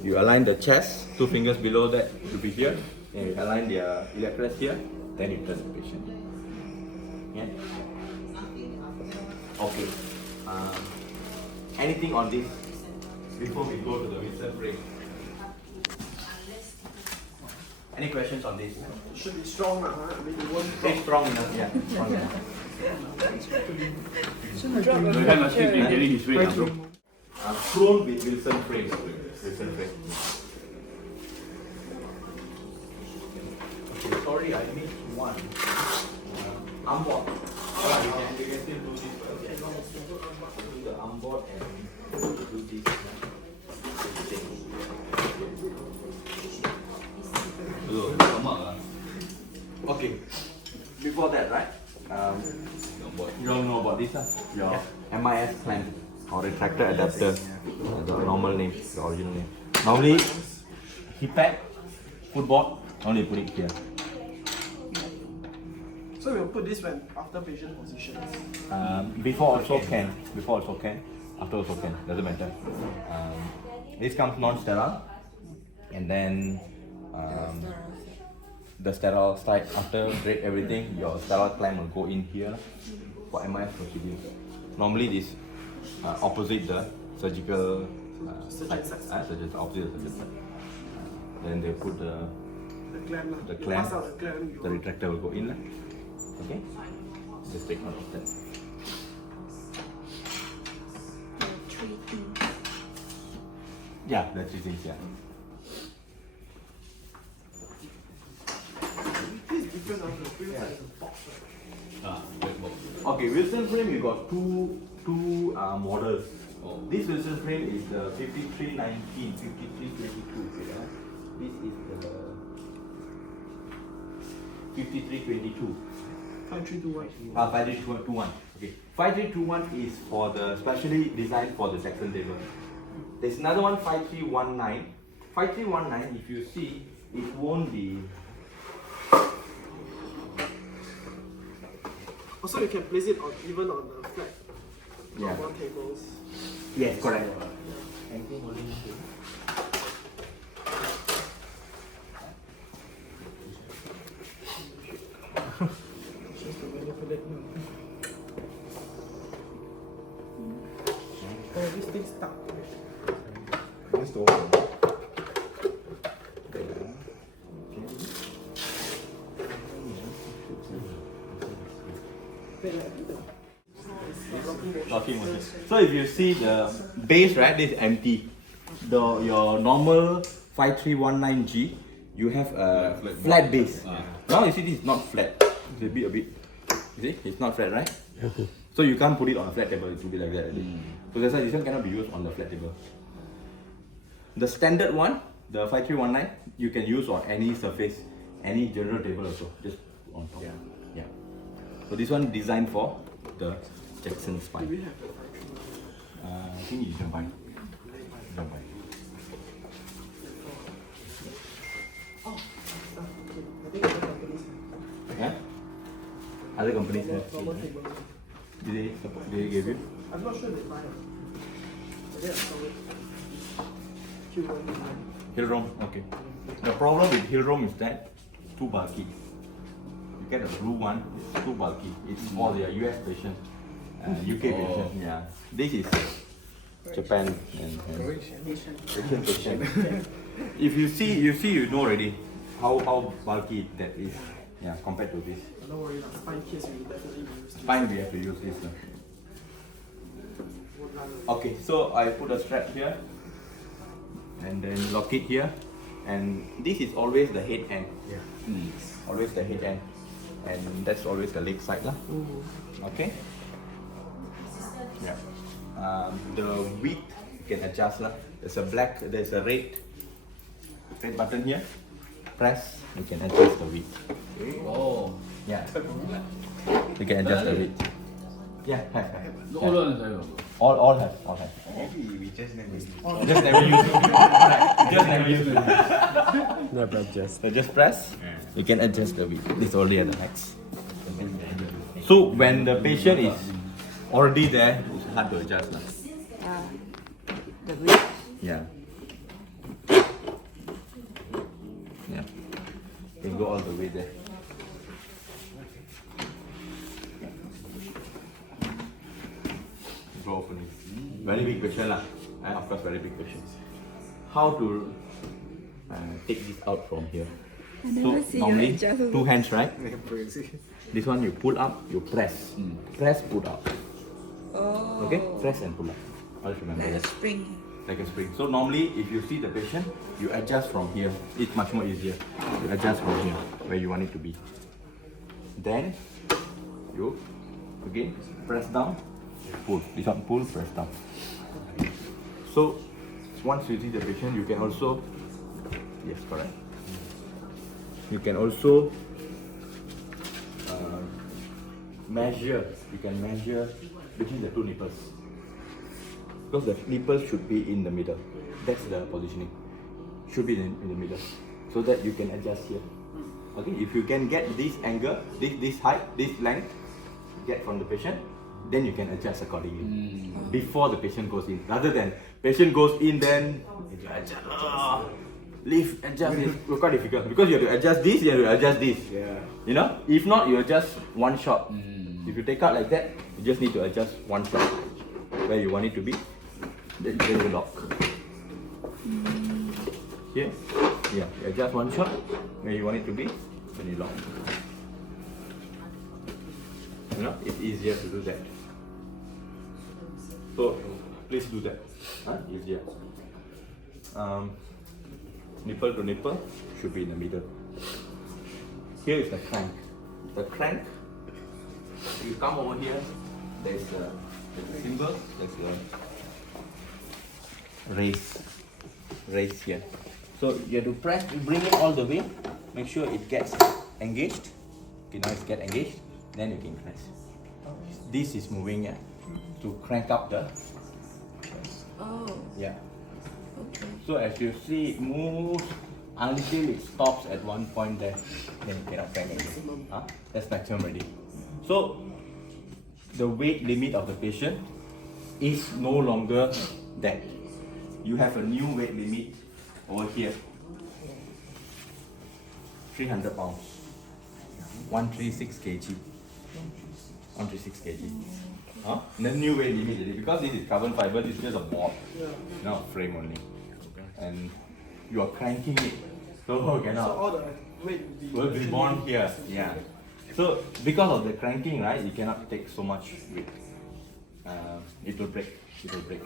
You align the chest, 2 fingers below that to be here. And you align the iliac crest here. Then you turn the patient. Yeah. Okay. Anything on this before we go to the Wilson frame? Any questions on this? Should be strong, huh? I mean, it won't Very strong enough, yeah. Strong enough. No, you must keep getting his weight, bro. Prone with Wilson frame. Wilson frame. Okay, sorry, I missed one. Arm board. We can still do this. Okay. Do the arm board and do this. Okay. Before that, right? You all know about this, huh? Your MIS clamp or retractor adapter. The normal name, the original name. Normally, hip pad, footboard, only put it here. So we'll put this when after patient positions. Before also can. Before also can. After also can. Doesn't matter. This comes non-sterile, and then the sterile side, after break everything, your sterile clamp will go in here for MIS procedure. Normally this opposite the surgical side, surgical opposite the surgical side. Then they put the clamp, Pass out the clamp. the retractor will go in. Okay? Just take note of that. The 3 things. Yeah, the 3 things, yeah. This is different on the frame side is a box, right? Okay, Wilson frame, you got two models. This Wilson frame is the 5319, 5322. Yeah? This is the 5322. 5321. 5321. Okay. 5321 is for the specially designed for the Jackson table. There's another one 5319. 5319, if you see, it won't be. Also, you can place it on even on the flat Yeah. normal tables. Yes, correct. Just to manipulate. Oh, this thing's stuck. Locking motion. So if you see the base, right, this is empty. Your normal 5319G, you have a flat base. Now you see this is not flat. It's a bit. You see, it's not flat, right? So you can't put it on a flat table. It will be like that already. So that's why this one cannot be used on the flat table. The standard one, the 5319, you can use on any surface, any general table also, just on top. Yeah. So this one designed for the Jackson Do we spine. have the 5321? I think you don't buy. Don't buy. I think other companies have. Yeah? Other companies Normal, have. normal tables. Did they give you? I'm not sure they buy it. But yeah, I saw it. Q1 design. Hill Roam, okay. The problem with Hill Roam is that it's too bulky. You get a blue one, it's too bulky. It's for the US patient, UK patient. Yeah. This is Japan and Asian patient. If you see, you know already how bulky that is. Yeah, compared to this. Don't worry, the spine case will definitely be used. Fine, we have to use this. Okay, so I put a strap here and then lock it here, and this is always the head end. Yeah. Always the head end, and that's always the leg side lah. Okay. Yeah. The width you can adjust lah. There's a red button here. Press, you can adjust the width. Oh. Yeah. You can adjust the width. Yeah, have. All have. Maybe we just never use. Just never use it. Right. Just never use it. Never adjust. So just press, you can adjust the width. This already at the max. So when the patient is already there, it's hard to adjust now. The width. Yeah. Yeah. You can go all the way there. Go opening. Very big question lah. Of course, very big question. How to take this out from here? So normally two hands, right? This one you pull up, you press. Press, pull up. Oh. Okay? Press and pull up. Always remember Like a that. spring. Like a spring. So normally if you see the patient, you adjust from here. It's much more easier. You adjust from here where you want it to be. Then you again press down, pull. This one pull, press down. So once you see the patient, you can also, yes, correct. You can also measure. You can measure between the two nipples. Because the nipples should be in the middle. That's the positioning. Should be in the middle. So that you can adjust here. Okay, if you can get this angle, this height, this length, get from the patient, then you can adjust accordingly. Before the patient goes in. Rather than patient goes in, then you adjust. Lift, adjust, it's quite difficult. Because you have to adjust this, you have to adjust this. Yeah. You know? If not, you adjust one shot. If you take out like that, you just need to adjust one shot. Where you want it to be. Then you lock. Here. Yeah, you adjust one shot where you want it to be, then you lock. You know, it's easier to do that. So please do that. Easier. Nipple to nipple should be in the middle. Here is the crank. The crank, you come over here, there's a symbol, there's a raise here. So you have to press, you bring it all the way, make sure it gets engaged. Okay, now it's get engaged. then you can clench. This is moving to crank up the Oh, yeah. okay. So as you see, it moves until it stops at one point there. Then you cannot crank again. That's maximum already. So the weight limit of the patient is no longer that. You have a new weight limit over here. 300 pounds. 136 kg. 136 kg. The new weight limit already. Because this is carbon fiber, this is just a board. Not a frame only. And you are cranking it. So So cannot. all the weight Will be born here. Yeah. So because of the cranking, right, you cannot take so much weight. It will break. It will break.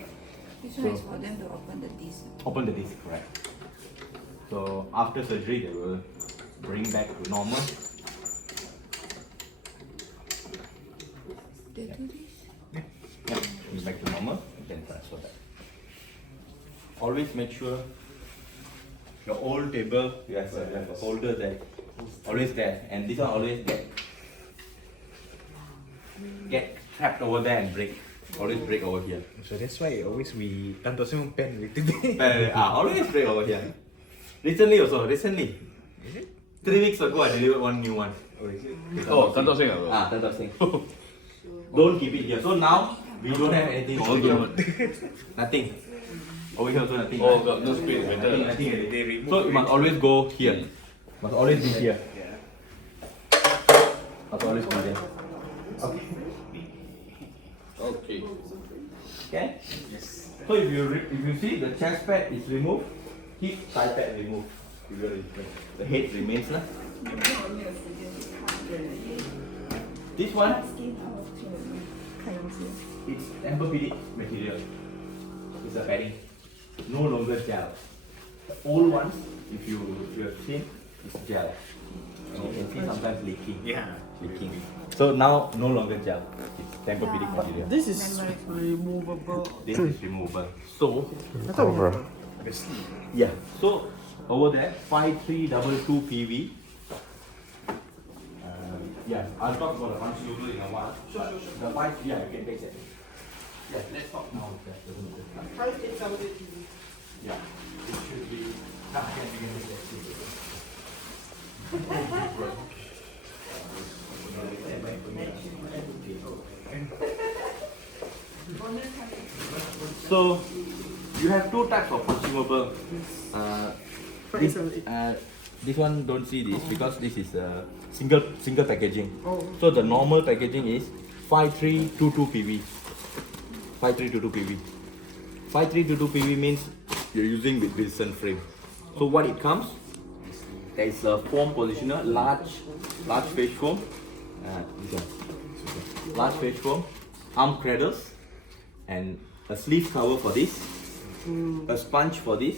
This one is for them to open the disc. Open the disc, correct. So after surgery, they will bring back to normal. They do this? Yeah, bring back to normal, then transfer back. Always make sure your old table, you have a holder there, always there, and this one always get trapped over there and break. Always break over here. So that's why always we Tantosim pen little bit. Always break over here. Recently also, Is it? 3 weeks ago I delivered one new one. Oh, is it? Oh, Tan Tock Seng. Tan Tock Seng. Don't keep it here. So now we don't have anything over here. Nothing. Over here also nothing. Oh, got no space. Nothing, Better. nothing already. They remove So you must always go here. Must always be here. Must always be there. Okay. Okay. Okay? Yes. So if you see the chest pad is removed, hip thigh pad removed. The head remains lah. This one, it's tempur-pedic material. It's a padding. No longer gel. The old ones, if you have seen, it's gel. And you can see sometimes leaking. Yeah. Leaking. So now no longer gel. It's tempur-pedic material. This is removable. This is removable. So I thought we had The sleeve. yeah. So over there, 5322 PV. Yeah, I'll talk about the consumable in a while. Sure. The 5, yeah, you can take that. Yeah, let's talk now. Yeah, it should be. You can take that. So you have two types of consumable. This one don't see this because this is a single packaging. Oh. So the normal packaging is 5322 PV. 5322 PV. 5322 PV means you're using with Wilson frame. So what it comes, there is a foam positioner, large face foam. This one. Large face foam, arm cradles, and a sleeve cover for this, a sponge for this.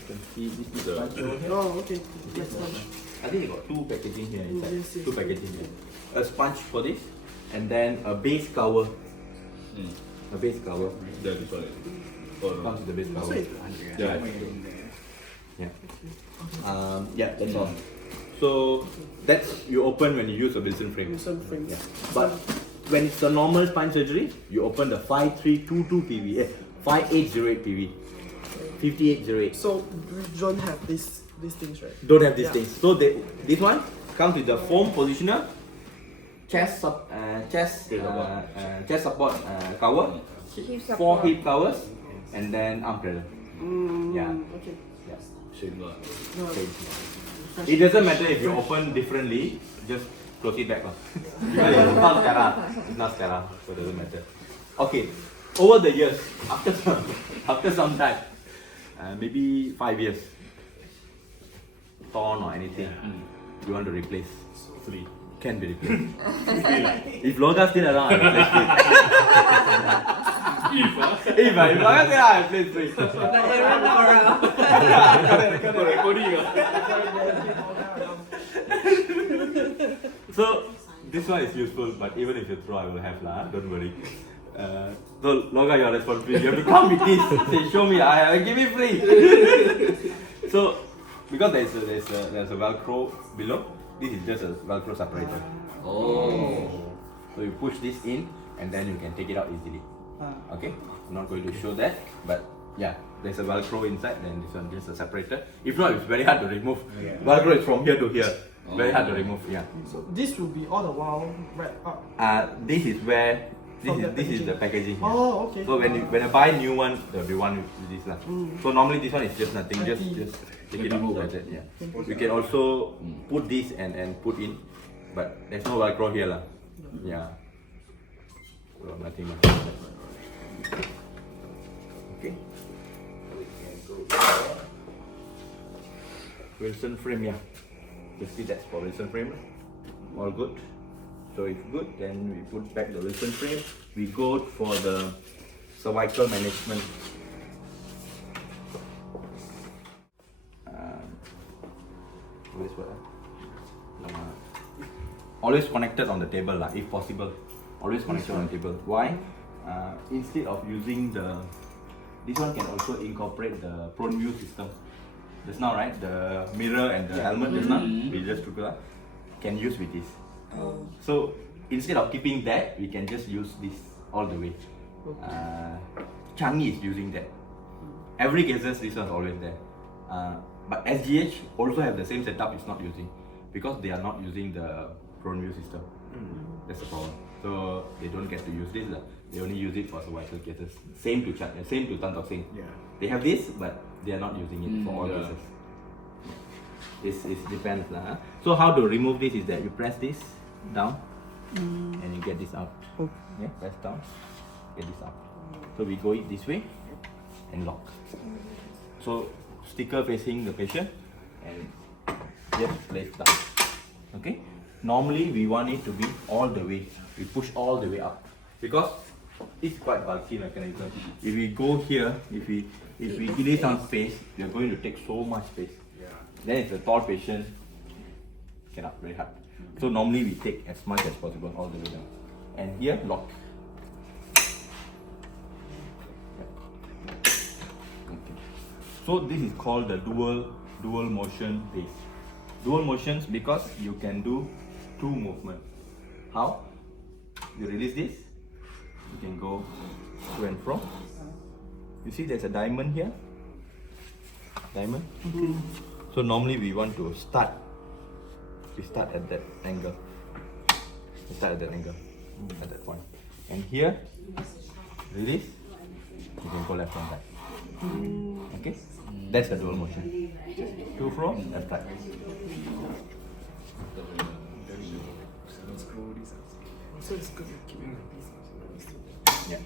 You can see this is the sponge over here. Oh, okay. That's much. I think they got two packaging here inside. Yes, yes. Two packaging here. A sponge for this, and then a base cover. A base cover. Yeah, this one. Oh, no. Comes with the base So cover. it's Yeah. Yeah, that's all. So that's you open when you use a Wilson frame. Wilson frame. Yeah. But when it's a normal spine surgery, you open the 5322 PV, 5808 PV, 5808. So we don't have these things, right? Don't have these Yeah. things. So this one comes with the foam positioner, chest support cover, Hip 4 support. hip covers, and then arm cradle. Yeah. Okay. Yeah. Same lah. No. Okay. It doesn't matter if you open differently, just close it back. Because it's not sterile. It's not sterile, so it doesn't matter. Okay. Over the years, after some time, maybe 5 years, torn or anything, you want to replace, Free. can be replaced. If Loga still around, I replace it. If Loga still around, I replace it. Got recording. So this one is useful, but even if you throw, I will have lah. Don't worry. So Loga, you're responsible. You have to come with this. Say, show me. I give it free. So because there's a Velcro below. This is just a Velcro separator. Oh. So you push this in and then you can take it out easily. Okay, I'm not going to show that, but yeah, there's a Velcro inside, then this one just a separator. If not, it's very hard to remove. Velcro is from here to here. Very hard to remove, yeah. So this will be all the while wrapped up. This is where From the this is the packaging. Yeah. Oh, okay. So when I buy a new one, there'll be one with this lah. So normally this one is just nothing, just take it out like that. Yeah. We can also put this and put in, but there's no Velcro here lah. Yeah. So nothing much. Okay. We can go there. Wilson frame, yeah. You see that's for Wilson frame. All good. So if good, then we put back the Wilson frame. We go for the cervical management. Always connected on the table lah, if possible. Always connected on the table. Why? Instead of using this one can also incorporate the prone view system. Just now, right? The mirror and the helmet just now, we just took out. Can use with this. So instead of keeping that, we can just use this all the way. Changi is using that. Every cases, this one's always there. But SGH also have the same setup. It's not using because they are not using the prone view system. That's the problem. So they don't get to use this. They only use it for cervical cases. Same to Tan Tock Seng. Yeah. They have this, but they are not using it for all cases. It depends lah. So how to remove this is that you press this down and you get this out. Yeah, press down, get this out. So we go it this way and lock. So sticker facing the patient and just place down. Okay. Normally we want it to be all the way. We push all the way up because it's quite bulky mechanism. If we go here, if we release some space, we are going to take so much space. Then it's a tall patient, cannot, very hard. So normally we take as much as possible all the way down. And here, lock. Okay. So this is called the dual motion base. Dual motions because you can do two movements. How? You release this, you can go to and fro. You see there's a diamond here. Diamond. So normally we want to start. We start at that angle. We start at that angle. At that point. And here, release. You can go left and right. Okay? That's the dual motion. To fro, left right. So it's good. Yeah.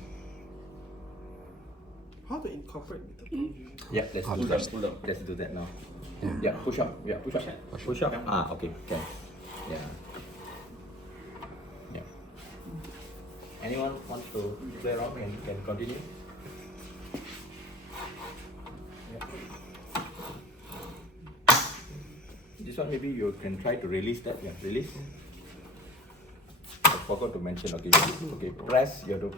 How to incorporate with the prone view? Yeah, let's do that. Let's do that now. Yeah, push up. Yeah, push up. Push up. Okay, okay. Yeah. Yeah. Anyone wants to play around and can continue? Yeah. This one maybe you can try to release that. Yeah, release. I forgot to mention. Okay, press. You have to.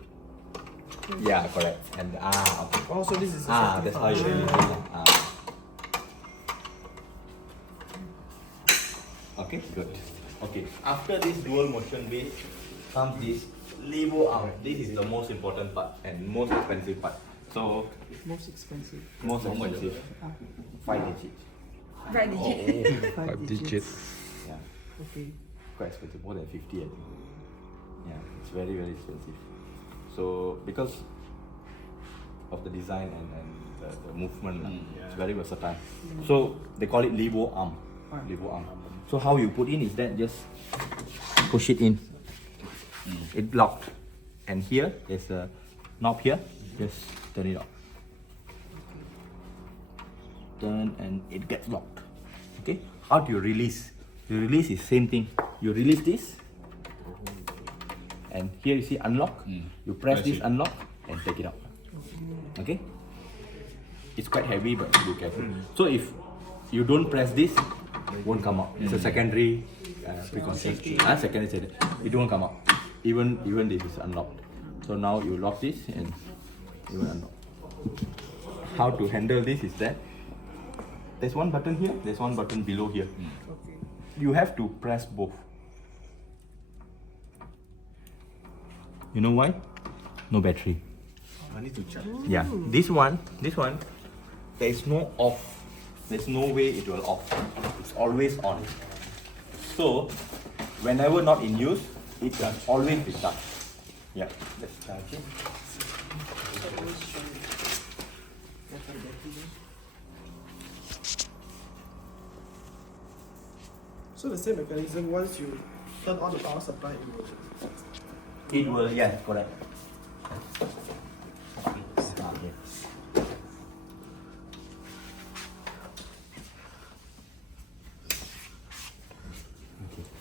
Yeah, correct. And okay. Oh, so this is That's how you release it. Okay, good. Okay, after this dual motion base comes this lever arm. This is the most important part and most expensive part. So most expensive. most expensive. 5 digits. 5 digit. 5 digits. Yeah, Okay. quite expensive. More than 50, I think. Yeah, it's very very expensive. So because of the design and the movement, it's very versatile. So they call it lever arm. Lever arm. So how you put in is that just push it in. It locked, and here there's a knob here. Just turn it off. Turn and it gets locked. Okay. How do you release? You release is same thing. You release this, and here you see unlock. You press this unlock and take it out. Okay. It's quite heavy, but be careful. So if you don't press this, it won't come out. It's a secondary precaution. Secondary safety. It won't come out. Even this is unlocked. So now you lock this and you will unlock. How to handle this is that there's one button here, there's one button below here. you have to press both. You know why? No battery. I need to charge. Yeah, this one, there is no off. There's no way it will off. It's always on. So, whenever not in use, it can always be charged. Yeah, let's charge it. So the same mechanism, once you turn on the power supply, it will. It will, yeah, correct.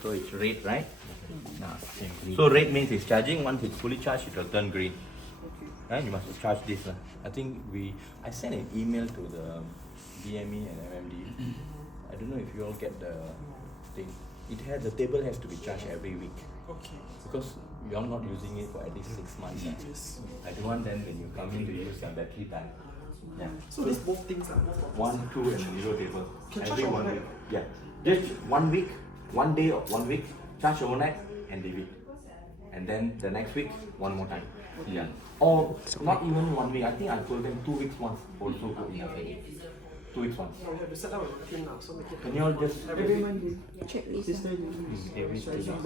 So it's red, right? So red means it's charging. Once it's fully charged, it will turn green. Right? You must charge this. I think I sent an email to the DME and MMD. I don't know if you all get the thing. The table has to be charged every week. Okay. Because you're not using it for at least 6 months. Yes. I don't want then when you come in to use your battery die. Yeah. So these both things are both of 1, 2 and 0 table. Can Every charge 1 overnight? week. Yeah. Just 1 week, 1 day or 1 week, charge overnight and leave it. And then the next week, one more time. Yeah. Or not even 1 week. I think I told them 2 weeks once also good enough. 2 weeks once. No, we have to set up a routine now, so make it. Can you all just every month? Checklist. Sister, charging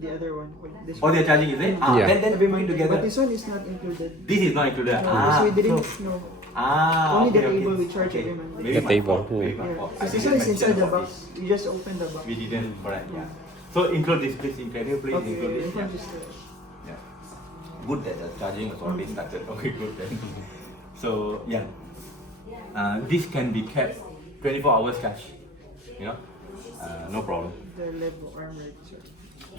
the other one. This Oh, they're charging, is it? Ah, Yeah. then every put month it together. But this one is not included. This is not included. No, Ah, so we didn't so- know. Ah, Only the okay, table okay. we charge Okay. every month. Maybe The my table, fault, maybe my Yeah. fault. I So this didn't one is mention inside the about box. this. You just open the box. We didn't, correct, yeah. So include this, please. Can you please Okay, include this? this Yeah. one just. Yeah. Good that the charging was already started. Okay, good then. So yeah, this can be kept 24 hours charge. You know, no problem. The level arm register.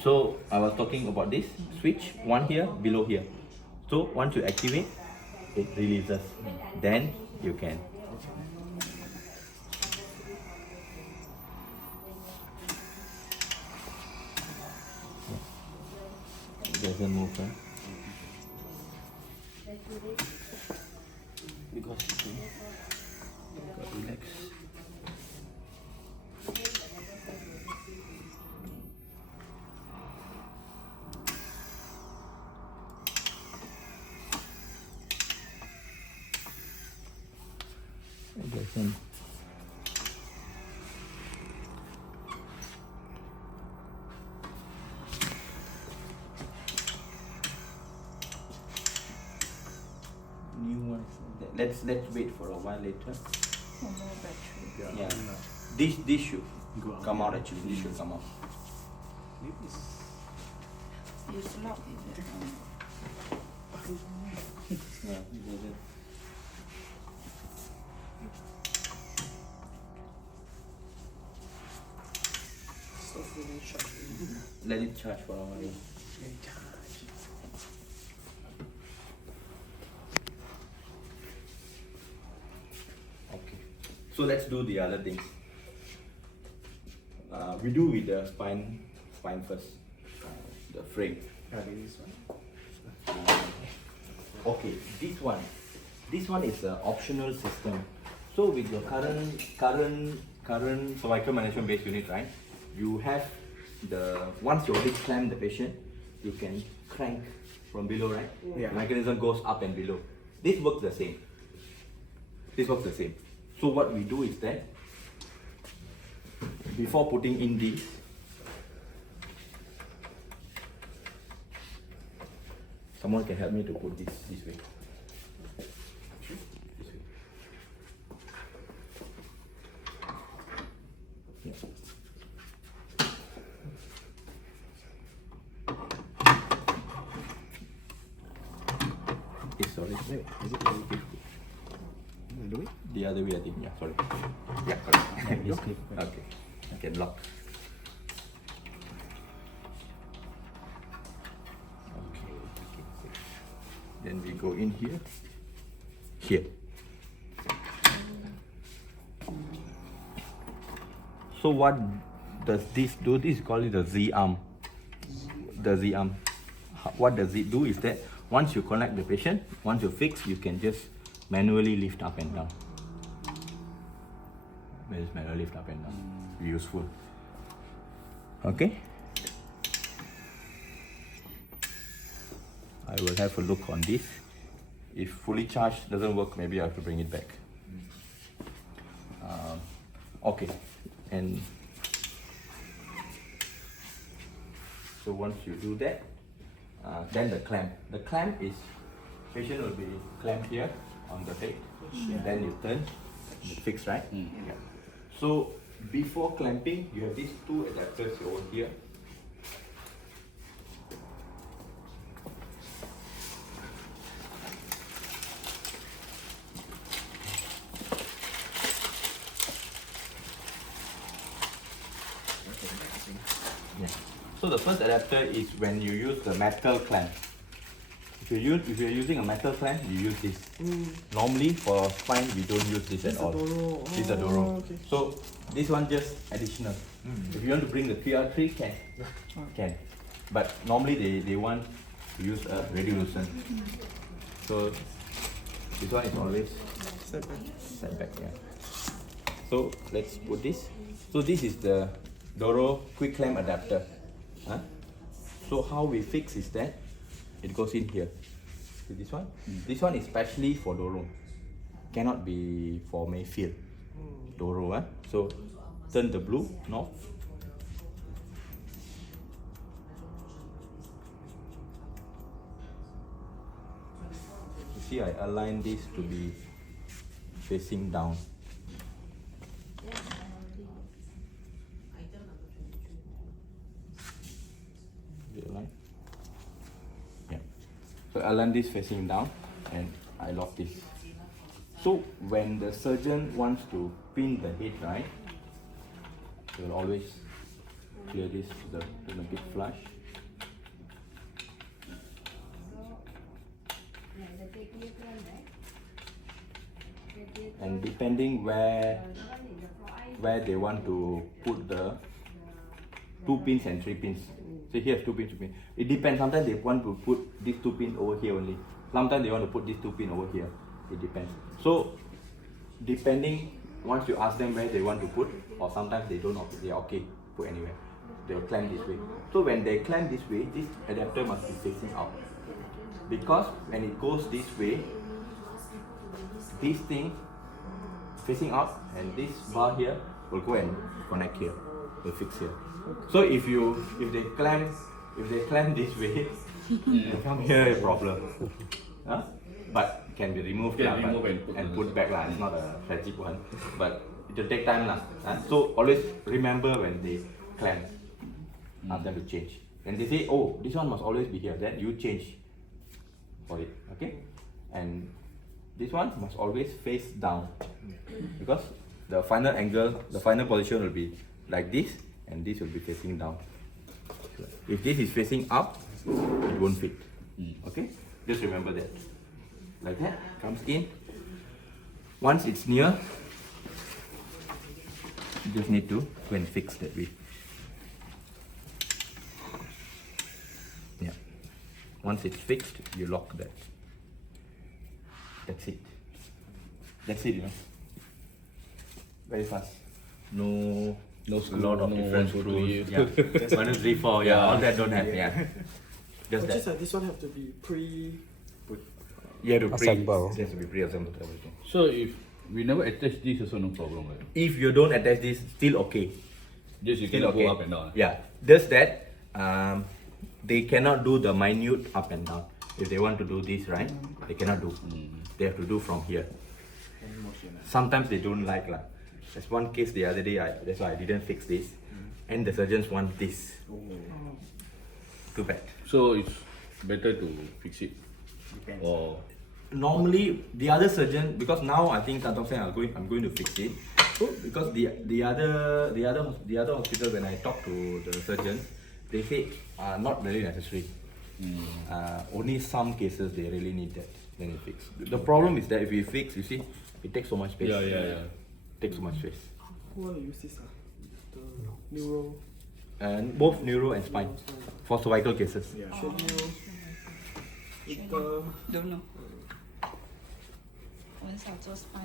So I was talking about this switch, one here, below here. So once you activate, it releases. Then you can. It doesn't move, huh? Because you got relax. It doesn't. New one. Let's wait for a while later. For more battery. Yeah. This should come out actually. This should come out. Use lock is it? Yeah, it doesn't. So fully charged. Let it charge for a while. Okay. So let's do the other things. We do with the spine first. The frame. Okay, this one is an optional system. So with your current cervical management based unit, right? You have once you already clamp the patient, you can crank from below, right? Yeah. The mechanism goes up and below. This works the same. So what we do is that before putting in this, someone can help me to put this way. This way. Yeah. Sorry. Is it really big? The way? The other way, I think. Yeah, sorry. Yeah, correct. This clip. Okay. I can lock. Okay. Then we go in here. Here. So what does this do? This is called the Z arm. The Z arm. What does it do is that once you connect the patient, once you fix, you can just manually lift up and down. Just manually lift up and down. Useful. Okay. I will have a look on this. If fully charged doesn't work, maybe I have to bring it back. Okay, and so once you do that, then the clamp. The clamp is, patient will be clamped here on the head, and then you turn, you fix, right? Yeah. So before clamping, you have these two adapters over here. Yeah. So the first adapter is when you use the metal clamp. If you're using a metal clamp, you use this. Normally for spine, we don't use this at all. This is a Doro. Okay. So this one just additional. If you want to bring the PR3, can. But normally they want to use a radiolucent. So this one is always set back. Yeah. So let's put this. So this is the Doro quick clamp adapter. So how we fix is that it goes in here. See this one? This one is specially for Doro. Cannot be for Mayfield. Doro. So turn the blue knob. You see, I align this to be facing down. Yeah. So I align this facing down and I lock this. So when the surgeon wants to pin the head, right, he will always clear this to make it flush. And depending where they want to put the 2 pins and 3 pins. So here is 2 pins, 2 pins. It depends. Sometimes they want to put these 2 pins over here only. Sometimes they want to put these 2 pins over here. It depends. So depending, once you ask them where they want to put, or sometimes they don't, they are okay, put anywhere. They will clamp this way. So when they clamp this way, this adapter must be facing out. Because when it goes this way, this thing facing out and this bar here will go and connect here, will fix here. So if they clamp this way, they come here, a problem. But it can be removed and put back. It's not a tragic one, but it will take time. So always remember when they clamp, ask them to change. And they say, oh, this one must always be here, then you change for it, okay? And this one must always face down, because the final angle, the final position will be like this, and this will be facing down. If this is facing up, it won't fit. Okay? Just remember that. Like that, comes in. Once it's near, you just need to go and fix that way. Yeah. Once it's fixed, you lock that. That's it. That's it, Very fast. No screw, lot of no different screw screws. use. Yeah. 1, 2, 3, 4. Yeah, all that don't have. Yeah. Just Just that. this one have to be You have to Assemble. It has to be pre-assembled everything. So if we never attach this, also no problem, right? If you don't attach this, still okay. Just you Still cannot okay. go up and down. Yeah. Just that they cannot do the minute up and down. If they want to do this, right, they cannot do. They have to do from here. Sometimes they don't like. There's one case the other day, that's why I didn't fix this. And the surgeons want this. Too bad. So it's better to fix it. Or Normally, the other surgeon, because now I think Tan Tock Seng, I'm going to fix it. Because the other hospital, when I talk to the surgeon, they say not really necessary. Only some cases they really need that. Then you fix. The problem is that if you fix, you see, it takes so much space. yeah. Takes so much space. Who want to use this? The neuro. And both neuro and spine for cervical cases. Neuro. With the Don't know. 我很少做 spine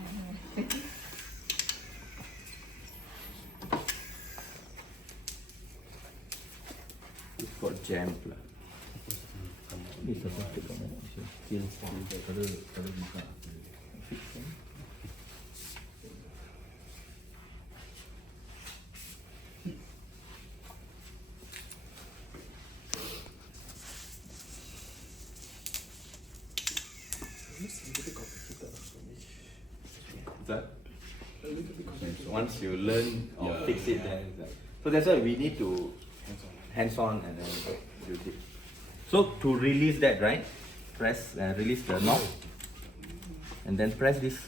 jammed lah. This is supposed to come out. Still, Ada buka. once you learn or fix it, then it's like, so that's why we need to hands-on and then use it. So to release that, right? Press release the knob, and then press this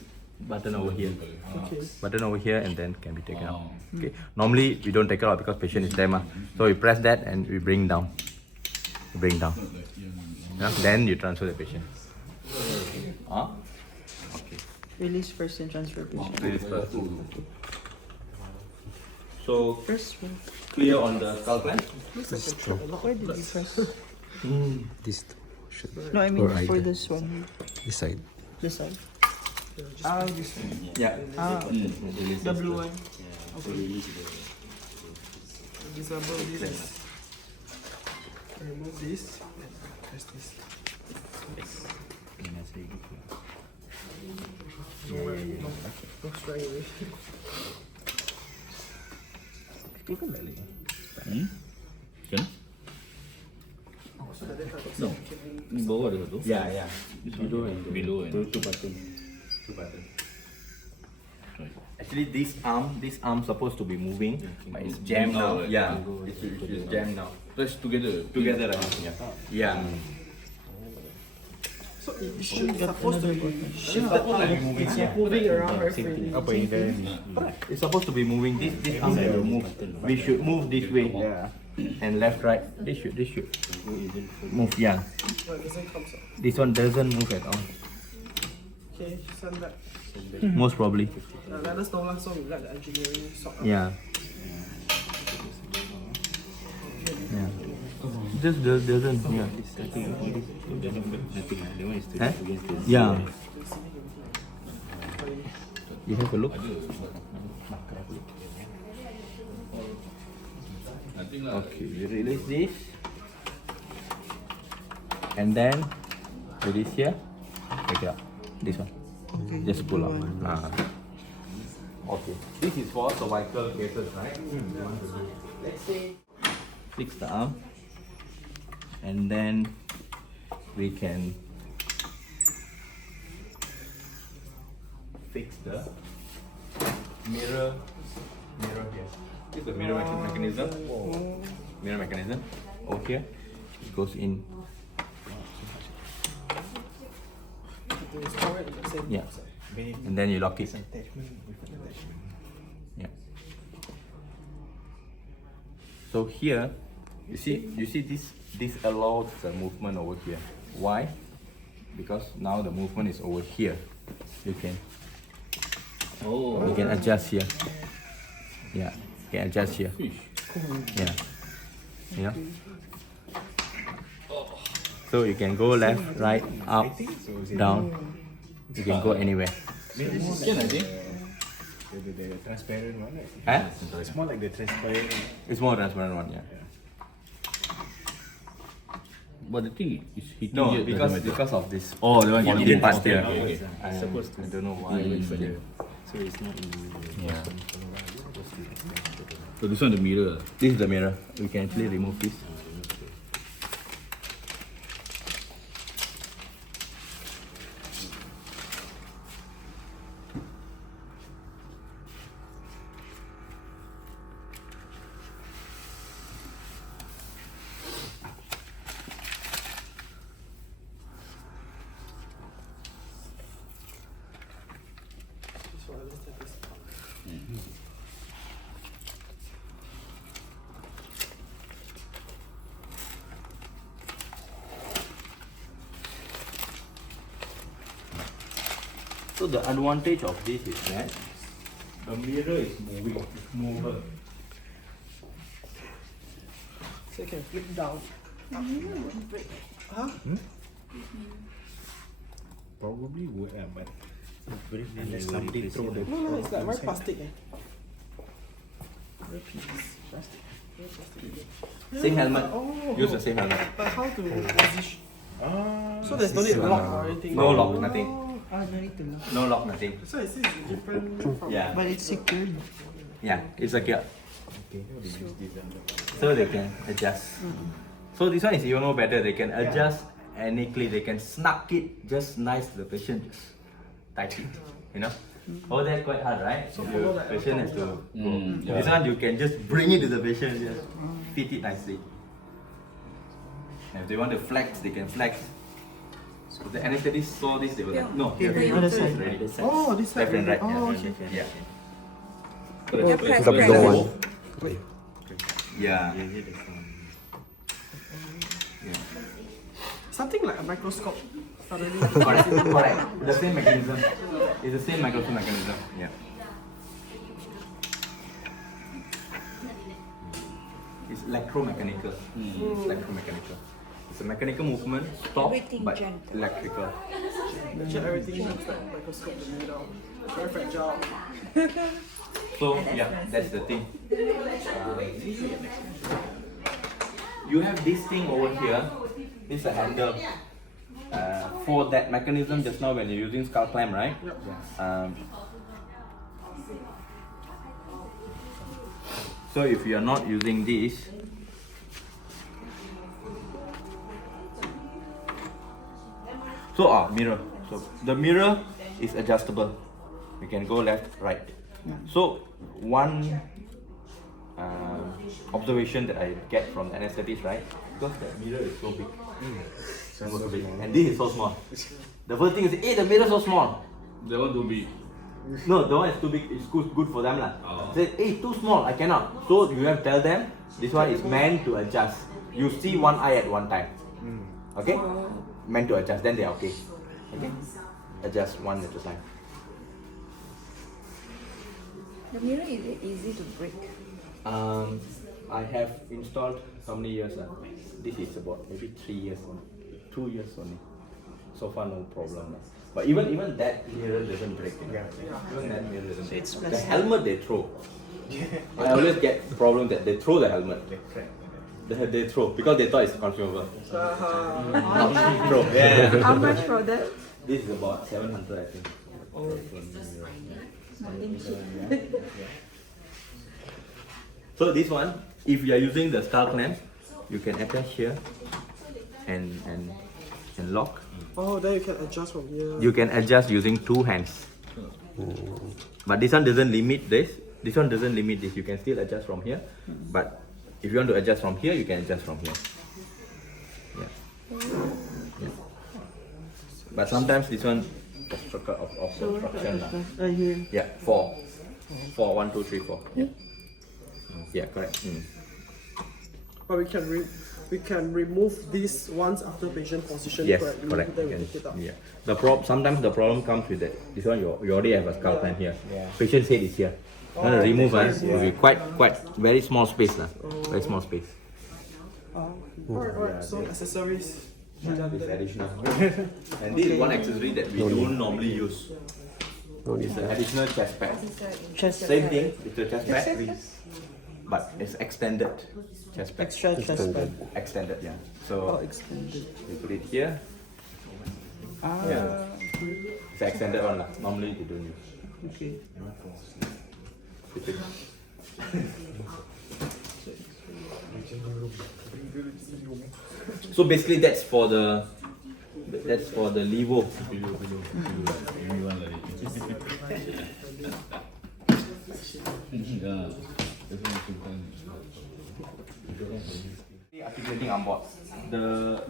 button over here. Okay. Button over here, and then can be taken out. Okay. Normally we don't take it out because patient is there, so we press that and we bring down. Bring down. Yeah, then you transfer the patient. Okay. Release first and transfer patient. Release first. So First one. clear on the skull clamp. Where did you press? This should No, I mean Or for either. this one. this side. This side. This one. Yeah. The blue one. Okay. Disable this. Remove this. And press this. Don't try away. Kan? No. Ni bawah ada satu. Yeah, yeah. Below and Two buttons. Actually, this arm supposed to be moving, but it's jammed now. right? Yeah, it's jammed now. press together. Together, right? Yeah. So it should supposed to be shifted out. It's moving around very freely. Apa yang dah ni? It's supposed to be moving. This arm will move. We should move this way. Yeah. And left, right. This should move. Yeah. No, it doesn't come out. This one doesn't move at all. Okay, send that. Most probably. Let us know lah, so we let the engineering sort out. Yeah. Yeah. Just doesn't. Yeah. Huh? Yeah. You have a look. Nothing lah. Okay, you release this, and then release here. Take it out. This one. Okay. Just pull out. Okay. This is for cervical cases, right? Let's say fix the arm, and then we can fix the mirror here. This is the mirror mechanism. Mirror mechanism. Over here, it goes in. To store it in the same Yeah. box. And then you lock it. Yeah. So here, you see this allows the movement over here. Why? Because now the movement is over here. You can adjust here. Yeah, you can adjust here. Yeah. Yeah. So you can go left, right, up, down. You can go anywhere. Can I think? The transparent one, right? Huh? It's more like the transparent. It's more transparent one, yeah. But the thing is hitting No, here because doesn't matter. because of this. Oh, the one Quality hitting part okay, here. okay. I don't know why. So it's not in the Yeah. So this one the mirror. This is the mirror. We can actually remove this. So at least that is So the advantage of this is that the mirror is moving. It's mover. so you can flip down. Huh? probably would, but unless something throw the. No, it's like very plastic. Very piece. Plastic. Same helmet. Oh. Use the same helmet. But how to position? So there's no need to lock or anything. No lock, nothing. Oh, no need to lock. No lock, nothing. So it's different from. Yeah. But it's secured. Yeah, it's secure. So they can adjust. So this one is even more better. They can adjust uniquely. They can snug it just nice to the patient. Just tight it. You know. Oh, that's quite hard, right? So the patient has to go. This one you can just bring it to the patient, just fit it nicely. And if they want to flex, they can flex. So the anesthetist saw this, they were like, no, you have to Other do side. this already. Oh, this side. Left and right. Oh, yeah. okay. Yeah. Yeah, press, The press. blue one. Yeah. Something like a microscope. Suddenly. Correct. Correct. The same mechanism. It's the same microscope mechanism. Yeah. It's electromechanical. It's electromechanical. It's a mechanical movement, stop, Everything but gentle. electrical. Imagine everything looks like a microscope in the middle. Very fragile. So yeah, that's the thing. You have this thing over here. This is a handle. For that mechanism just now when you're using skull clamp, right? So if you are not using this, mirror. So the mirror is adjustable. We can go left, right. So one observation that I get from the anesthetist, right? Because the mirror is so big. So big. And this is so small. The first thing is, hey, the mirror is so small. That one too big. No, the one is too big. It's good for them lah. Oh. Say, hey, too small. I cannot. So you have to tell them this one is meant to adjust. You see one eye at one time. Okay? Meant to adjust. Then they are okay. Okay? Adjust one at a time. The mirror is it easy to break? I have installed how many years? This is about maybe 3 years only. 2 years only. So far no problem. But even that mirror doesn't break. Even that mirror doesn't break. The helmet they throw. I always get problem that they throw the helmet. They throw because they thought it's consumable. Throw. Yeah. How much for that? This is about 700 I think. Nothing cheap. So this one, if you are using the skull clamp, you can attach here and lock. Oh, then you can adjust from here. You can adjust using 2 hands. But this one doesn't limit this. This one doesn't limit this. You can still adjust from here. But if you want to adjust from here, you can adjust from here. Yeah. But sometimes this one obstruction. Here. Yeah, 4. 4, 1, 2, 3, 4. Yeah. Yeah, correct. But we can remove this once after patient position. Yes, correct. correct. Then we You take it out. can- yeah. Sometimes the problem comes with that. This one you already have a skull clamp here. Patient's head is here. You want to remove it will be quite very small space lah. Very small space. Alright. So accessories. It's additional. And this is one accessory that we don't normally use. It's an additional chest pad. Same thing with the chest pad, but it's extended chest pad. Extra chest pad. Extended, yeah. Oh, So extended. we put it here. Yeah. It's an extended one lah. Normally they don't use. Okay. So basically that's for the levo. Articulating arm board.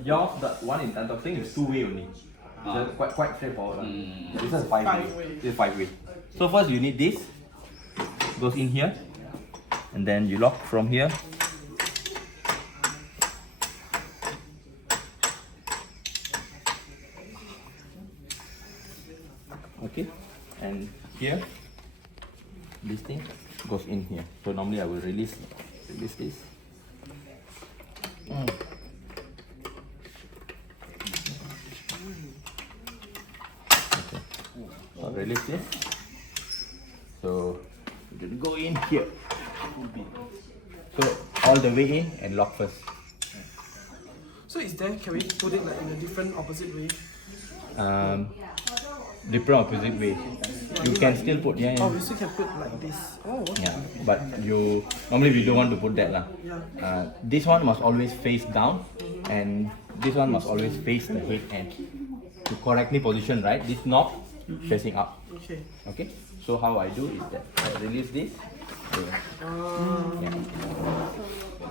Yours, the one in Tan Tock Seng is 2-way only. It's quite straightforward. This is 5-way. This is 5-way. So first you need this. Goes in here, and then you lock from here. Okay, and here, this thing goes in here. So normally I will release this. Okay, I'll release this. So it will go in here. So all the way in and lock first. So is there, can we put it like in a different opposite way? Different opposite way. You can still put Oh, we still can put like this. Oh, okay. yeah, but you normally we don't want to put that lah. Yeah. This one must always face down, and this one must always face the head end. To correctly position, right? This knob facing up. Okay. Okay. So how I do is that I release this. So, yeah.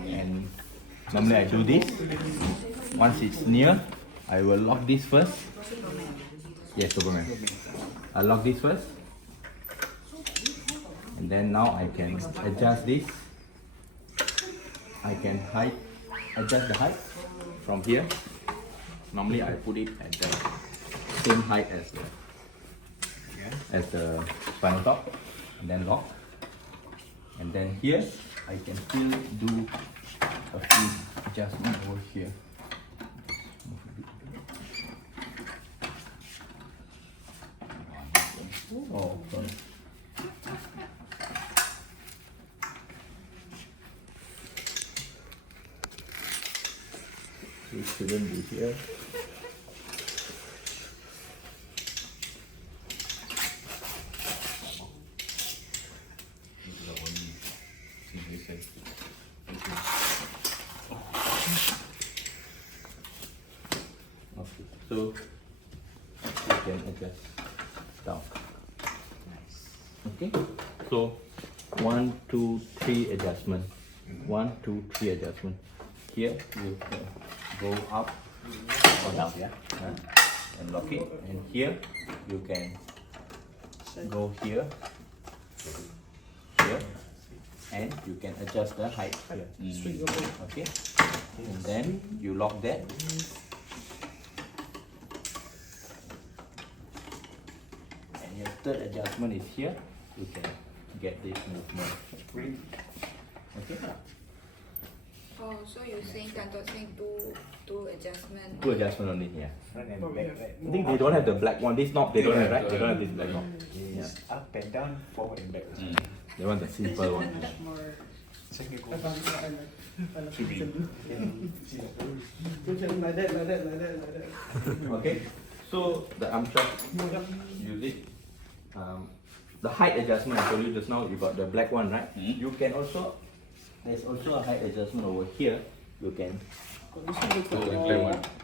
And normally I do this. Once it's near, I will lock this first. Yes, Superman. I'll lock this first. And then now I can adjust this. I can adjust the height from here. Normally I put it at the same height as the spinal top, and then lock. And then here I can still do a few adjustments over here. Oh, sorry. It shouldn't be here. Okay, so you can adjust down. Okay, so 1, 2, 3 adjustment. 1, 2, 3 adjustment. Here you can go up or down, yeah, and lock it. And here you can go here, and you can adjust the height here. Okay, and then you lock that. And your third adjustment is here. You can get this movement. Okay. Oh, so you're saying two adjustment. Two adjustment only, yeah. I think they don't have the black one. This knob they don't have, right? They don't have this black knob. It's up and down, forward and back. They want the simple one. Like that. Okay. So the arm shot, use it. The height adjustment I told you just now. You got the black one, right? You can also. There's also a height adjustment over here. You can.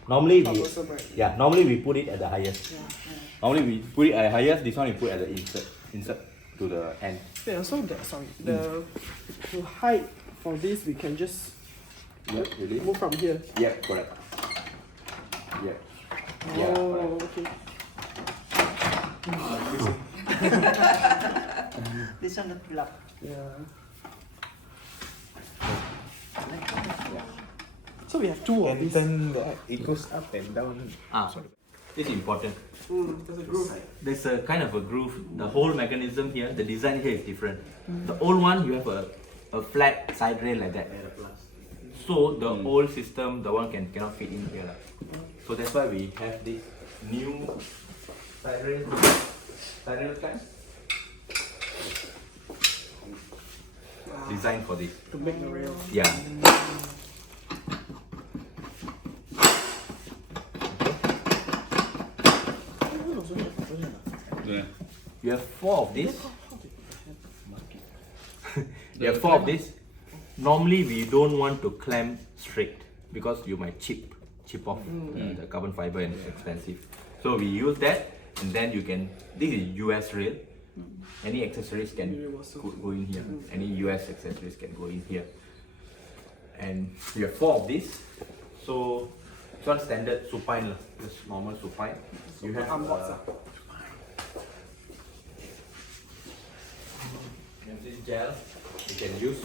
Normally we put it at the highest. Normally we put it at the highest. This one we put at the insert to the end. Yeah, so the height for this we can just Really? move from here. Yeah, correct. Yeah. Oh, okay. This one the plug. Yeah. So we have two of And these. then it goes up and down. This is important. There's a groove. There's a kind of a groove. The whole mechanism here, the design here is different. The old one, you have a flat side rail like that. So the old system, the one cannot fit in here. So that's why we have this new side rail kind. Designed for this. To make the rail. Yeah. Yeah. You have 4 of this. You have 4 of this. Normally we don't want to clamp straight because you might chip off the carbon fiber and it's expensive. So we use that, and then you can. This is US rail. Any accessories can go in here. Any US accessories can go in here. And you have 4 of this. So it's not standard supine, just normal supine. You have and this gel you can use.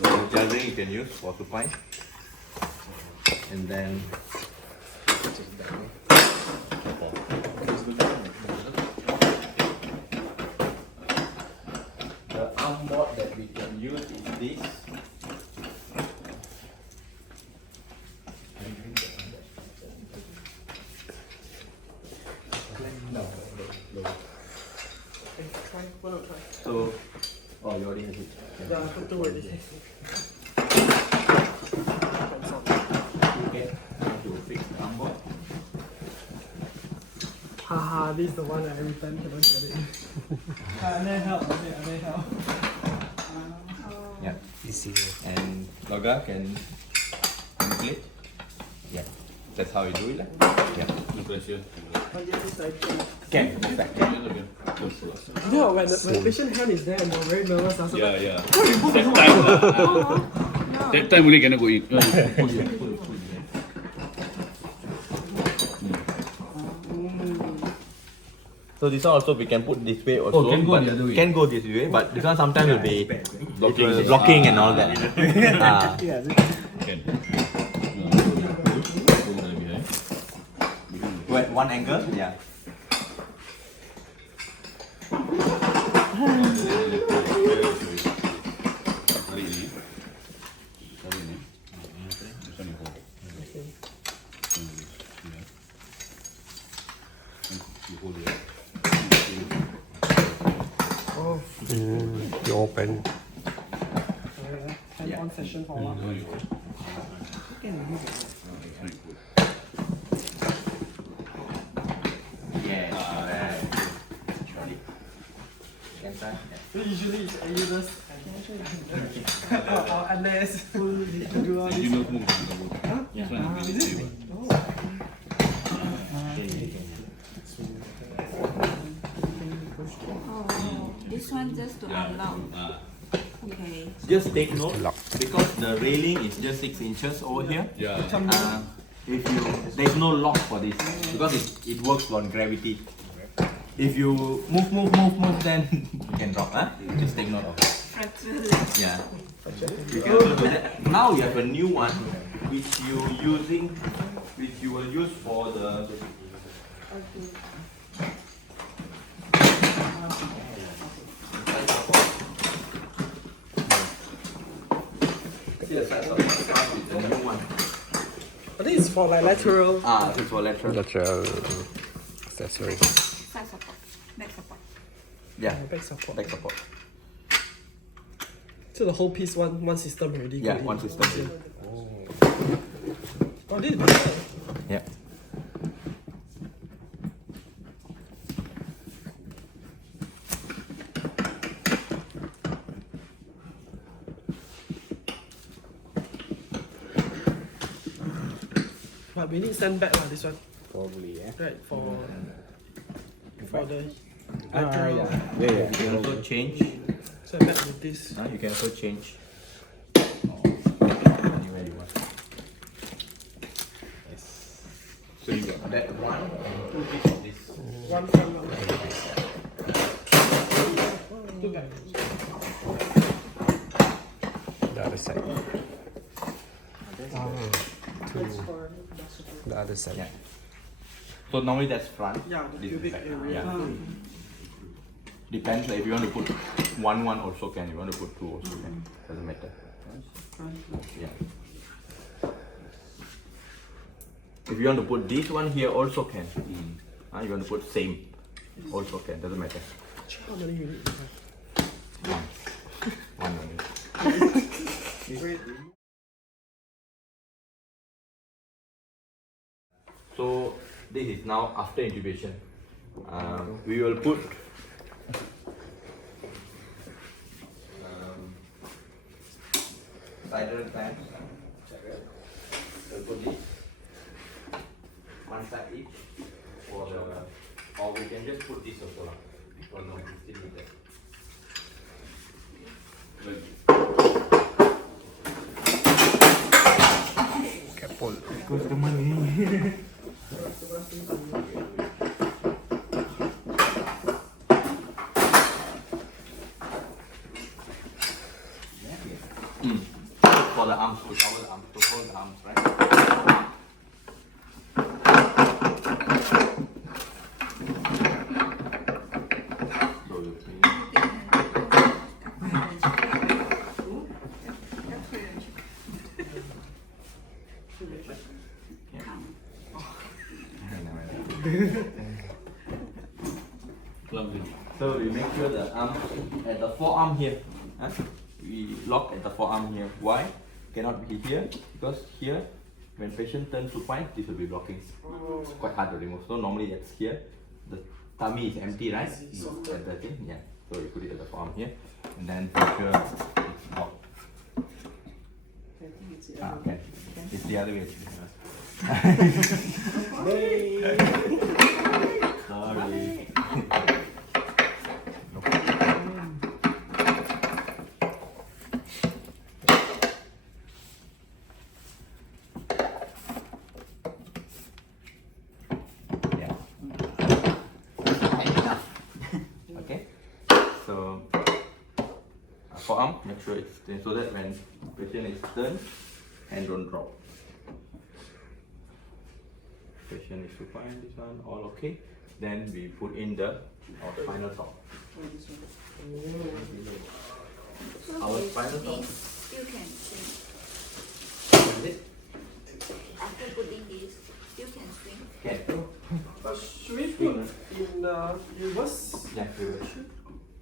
The gel ring you can use for supine. And then the arm board that we can use is this. So Yeah, I put two already. Okay. To fix the arm board. Haha, this is the one that every time cannot get it. I need help, I need help. Yeah. And Loga can manipulate. Yeah. That's how you do it. Lah. Yeah. No pressure. On the other side. Can. Exact. You know, when the patient hand is there and you're very nervous, so Yeah, like, yeah. oh, you move That the time, No. that time only cannot go in. Pull here, pull. So this one also we can put this way also. Oh, can go but the other way. Can go this way, but this one sometimes will be Blocking. blocking and all that. Ah. Yeah, Can. Go at one angle, yeah. Tarik ni. Tarik ni. This one you hold. You hold it. Oh, You open. hand-on session for a while. No, you hold. Yes, alright. Can start. So usually it's users unless you do all You this. know move. This one is really stable. Oh, this one just to unlock. Okay. Just take note because the railing is just 6 inches over here. Yeah. If you there's no lock for this because it works on gravity. If you move, then you can drop. Huh? Just take note of it. Fracture leg. Yeah. You can also do that. Now you have a new one which you will use for the. See the size of the scarf is the new one. I think it's for like lateral. Ah, this is for lateral. Lateral accessory. Side support. Back support. Yeah, Back support. back support. So the whole piece one system already. Yeah, go in. one system. Oh, this is better. Yeah. But we need send back this one. probably, yeah. Right, for the Yeah, lateral. yeah. You can also change. Send back with this. You can also change. Anywhere you want. So you got That one, two pieces of this. One front, one back. Two back. The other side. The other side. Yeah. So normally that's front. Yeah, the This is cubic back. area. Yeah. Depends. If you want to put one also can. If you want to put two also can. Doesn't matter. Yeah. If you want to put this one here also can. You want to put same also can. Doesn't matter. How many you need? One only. So this is now after intubation. We will put sideral clamps. We'll put this one side each for the, or we can just put this also lah. Because no, it's still needed. Careful. Because the money. For the arms, to cover the arms, to hold the arms, right? So you clean. clumsy. So we make sure the arm at the forearm here. Huh? We we lock at the forearm here. Why? Cannot be here because here, when patient turns supine, this will be blocking. It's quite hard to remove. So normally it's here. The tummy is empty, right? At the thing, yeah. So you put it at the forearm here, and then make sure it's locked. Okay. It's the other way actually. Sorry. Yeah. Okay. So forearm, make sure it's thin so that when patient is turned, hand don't drop. Patient is supine, this one all okay. Then we put in the our spinal top. So Our with spinal top. this, still can swing. What is it? After putting this, still can swing. Can. But should we put in reverse? Yeah, reverse.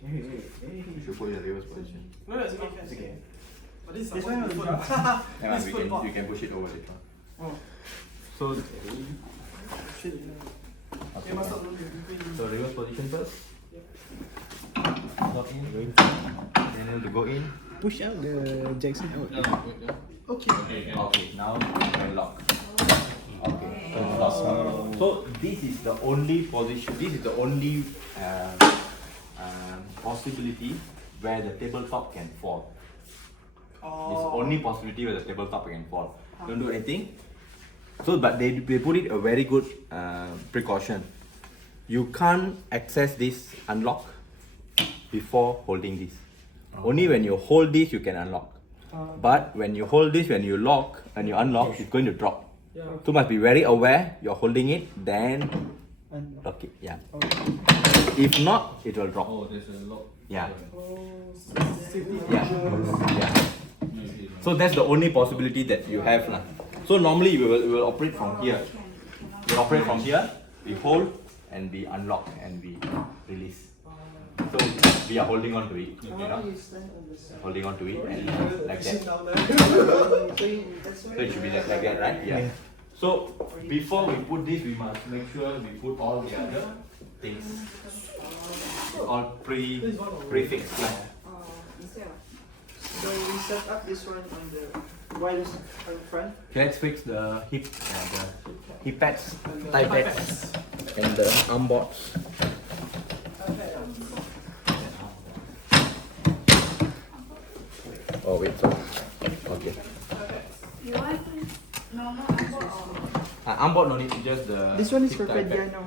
You should put in the reverse position. No, it's okay. It's okay. But this is This supposed one to be will foot. drop. Yeah, This we foot can lock. you can push it over later. Oh, So shit. okay. You must not look between. So reverse position first. Yeah. Lock in. Then you have to go in. Push out the Jackson out. Okay. Okay, now we lock. Okay, lock. So this is the only position. This is the only possibility where the tabletop can fall. It's only possibility where the tabletop can fall. Don't do anything. So, but they put it a very good precaution. You can't access this unlock before holding this. Only when you hold this you can unlock. But when you hold this, when you lock and you unlock, it's going to drop. Yeah. So must be very aware. You're holding it, then lock it. Yeah. If not, it will drop. Oh, there's a lock. Yeah. Safety Yeah. Yeah. So that's the only possibility that you have lah. So normally we will operate from here. We operate from here. We hold and we unlock and we release. So we are holding on to it. You know, holding on to it and like that. Sit down there. So it should be like that, right? Yeah. So before we put this, we must make sure we put all the other things all prefixed. Like. Instead of So we set up this one on the wireless on the front. Okay, let's fix the hip pads, thigh pads, and the arm boards. Oh wait, sorry. Okay. you want normal armboard or Arm board no need, just the. This one is hip for thigh Pedro pad. now.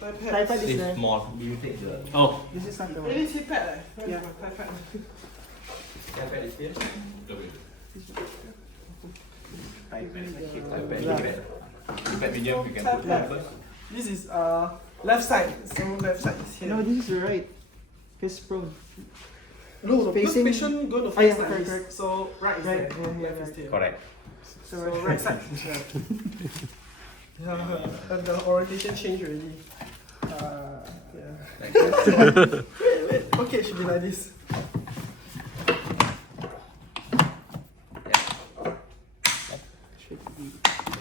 iPad. Tripod is It's there. small. You take the. Oh, This is not the It one. is iPad. Where's Yeah. my iPad? Thigh pad is here. Yeah. Hip pad medium, you can put that first. This is left side. So left side is here. No, this is the right. Fist prone. No, because facing- patient going to Ah, yeah, face like correct, this. correct. So right is Right, there. yeah, Left is here. Correct. So right side is here. Yeah, and the orientation changed already. Yeah. Wait. Okay, it should be like this.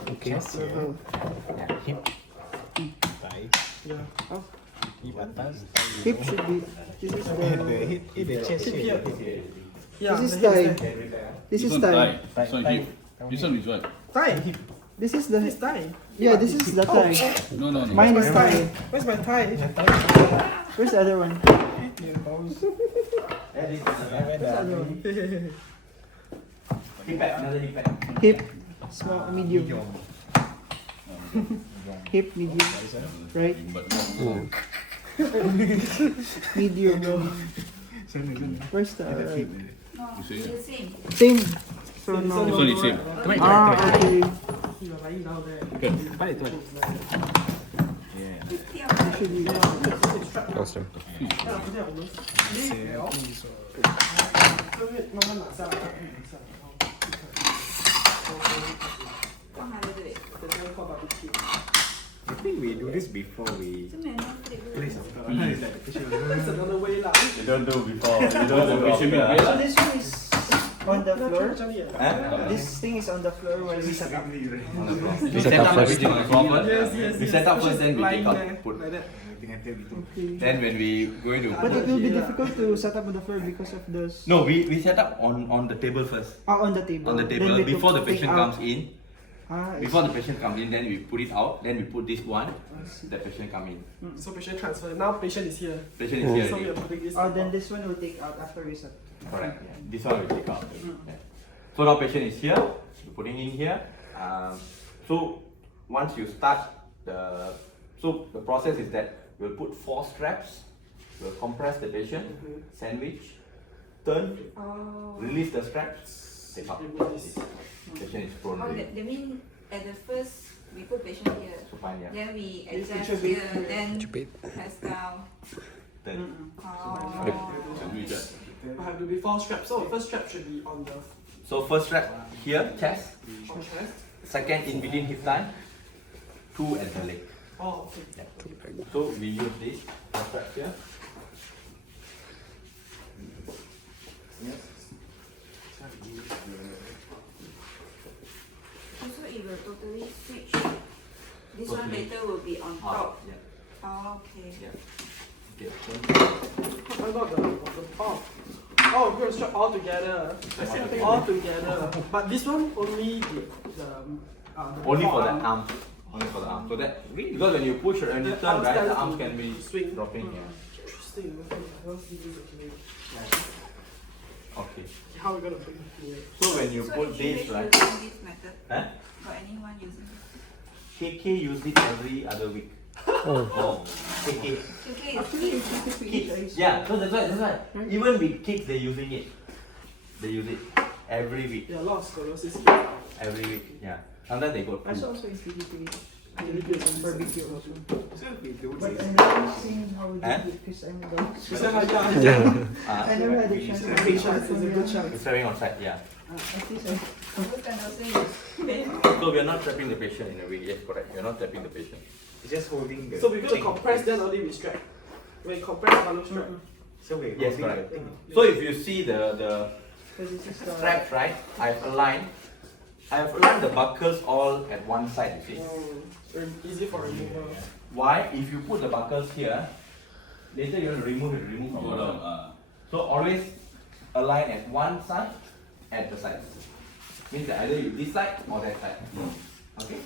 Okay. Yeah. Hip should be. This is the. Hip here. Yeah. This is the hip thigh. there. This is one thigh. This one hip. This one is what? Thigh. This is This the. thigh. Yeah, this is the thigh. No, no, no. Mine Where's is my thigh. thigh? Where's my thigh? Where's the other one? Hip pad, another hip pad. Hip. Small, medium. Hip, medium. Right? But Medium. Where's the right? no, see it's it? the same. Same. So this no. one is same. Ah, okay. You are lying down there. Should be. Awesome. 放哪里对？ I think we do this before we 这没那么对。 place our car. That's another way lah. You don't do before. You Oh, don't do patient after. milk, So this one is On the floor? Huh? This thing is on the floor when we set up. On the floor. We Set set up up first. everything on the floor first. Yes, yes, We yes. set up Which first, is then we lying take out, there, put. like that. Okay. Then when we going to But it will be difficult to set up on the floor because of the. no, we set up on the table first. On the table. On the Then table we before the take patient out. comes in. I Before the see. patient comes in, then we put it out. Then we put this one. The patient come in. So patient transfer. Now patient is here. Patient is here So we are already. putting this. Oh, then this one will take out after we set. Correct. Yeah. This one we take out. Yeah. So now patient is here. We're putting in here. So once you start the process is that we'll put 4 straps. We'll compress the patient, sandwich, turn, Oh. release the straps, take out. Patient is prone Oh, already. that mean at the first we put patient here. Supine, yeah. Then we It's adjust introvert. here, then Introvert. press down. Turn. Oh. Sandwich, yeah. I have to be 4 straps. So first strap should be on the So first strap here, chest. on chest. Second in between hip thigh. 2 at the leg. Oh, okay. Yeah. So we use this first strap here. Also, it will totally switch. This one Totally. later will be on top. Yeah. Oh, okay. Yeah. Okay. I got the oh. Oh, we're gonna strap all together. All together. But this one only the Only for the forearm. arm. Only for the arm. So that because when you push and you The turn arm right, the stands arms to can be swing. dropping here. Interesting. Okay, I don't see this actually. Okay. How we gonna bring it here? So when you So put is this using right, this method? huh? For anyone using it? KK use it every other week. Oh, KK. Okay, Kids. Yeah, so that's why. Even with kids, they're using it. They use it every week. Yeah, a lot of scoliosis. Every week, yeah. Sometimes they go I saw two. also in PDP. Barbecue. Barbecue also. So we do But this. I never seen how we do Eh? it because I'm the. Is that how you Yeah. I never had a chance to Big do chance, it it's a good chance. We're serving on site, yeah. At least I. you can also use pen. So we are not trapping the patient in a way. Yes, correct. We are not trapping the patient. It's just holding the So we're gonna thing. compress, then only we strap. When you compress, follow strap. So we're Yes, holding correct. the thing. So if you see the Because this is the. straps, right? I've aligned the buckles all at one side. You see. Easy for removal. Why? If you put the buckles here, later you have to remove it. Remove from the. So always align at one side, at the side. Means that either you this side or that side. Okay.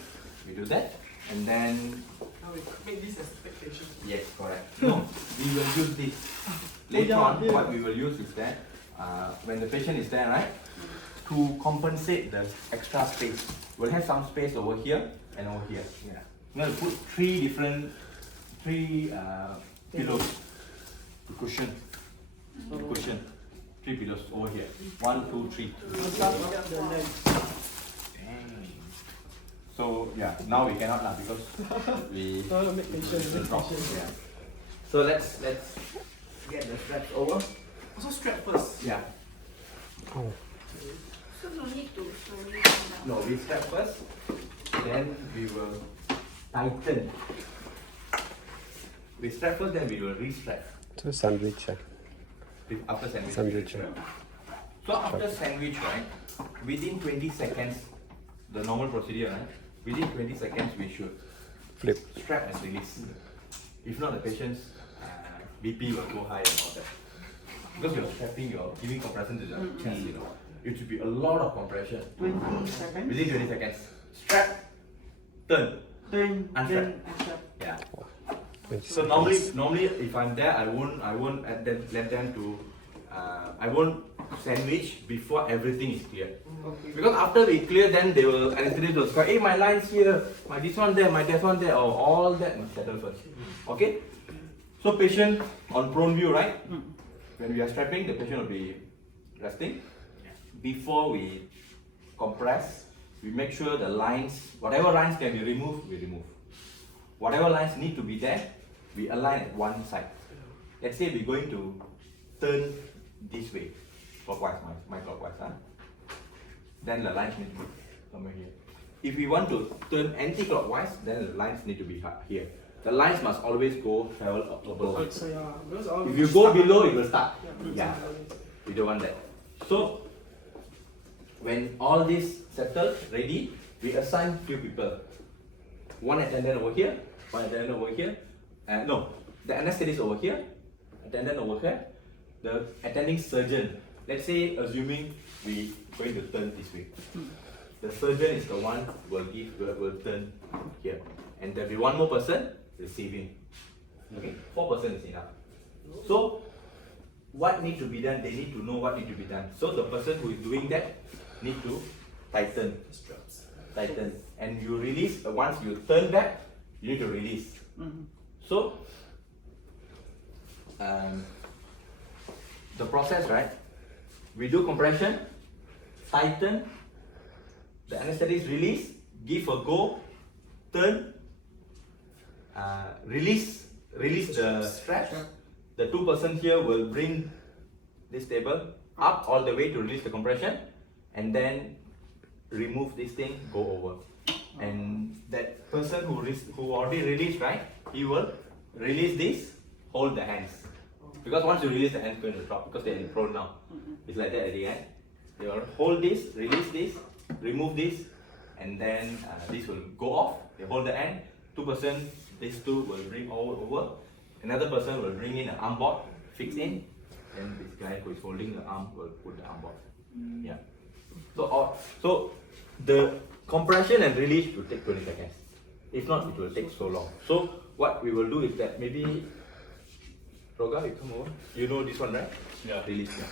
We do that, and then Now we make this as expectation. yes, correct. No, we will use this. Later yeah, on, yeah. what we will use is that when the patient is there, right, to compensate the extra space, we'll have some space over here and over here. Yeah. We're going to put three pillows to cushion. To cushion. 3 pillows over here. 1, 2, 3. We'll start with the leg. So yeah, now we cannot now because we So make patient, will make drop. patient. Yeah. So let's get the straps over. Also strap first. Yeah. Oh. So no need to slowly come down. No, we strap first, then we will tighten. We strap first, then we will re-strap. So sandwich. After sandwich. Sandwich, we re-strap. So after sandwich, right, within 20 seconds, the normal procedure, right, within 20 seconds we should Flip. strap and release. If not, the patient's BP will go high and all that. Because you're strapping, you're giving compression to the chest, you know. It should be a lot of compression. 20 seconds. Within 20 seconds. Strap, turn, Turn. unstrap. Then unstrap. Yeah. 20 So normally if I'm there, I won't let them to I won't sandwich before everything is clear. Because after we clear, then they will anesthetize will say, hey, my line's here, my this one there, my that one there, or all that must settle first. Okay? So patient on prone view, right? When we are strapping, the patient will be resting. Before we compress, we make sure the lines, whatever lines can be removed, we remove. Whatever lines need to be there, we align at one side. Let's say we're going to turn this way, clockwise, my clockwise, huh? Then the lines need to be somewhere here. If we want to turn anti-clockwise, then the lines need to be here. The lines must always go travel above. So yeah, because all If you go start- below, it will start. Yeah. Yeah, we don't want that. So when all this settled, ready, we assign few people. One attendant over here, one attendant over here. No, the anesthetist over here, attendant over here, the attending surgeon. Let's say, assuming we going to turn this way. The surgeon is the one will turn here, and there'll be one more person receiving. Okay, 4 persons is enough. So, what need to be done? They need to know what need to be done. So the person who is doing that need to tighten, and you release. Once you turn back, you need to release. So, the process, right? We do compression, tighten, the anesthetist release, give a go, turn, release the strap. The 2 persons here will bring this table up all the way to release the compression, and then remove this thing, go over. And that person who already released, right? He will release this, hold the hands. Because once you release, the hands going to drop because they are in prone now. It's like that at the end. They will hold this, release this, remove this, and then this will go off. They hold the hand. 2 persons, these two will bring all over. Another person will bring in an arm board, fix in, and this guy who is holding the arm will put the arm board. Yeah. So the compression and release will take 20 seconds. If not, it will take so long. So what we will do is that maybe Roga, you come over. You know this one, right? Yeah. Release. Yeah.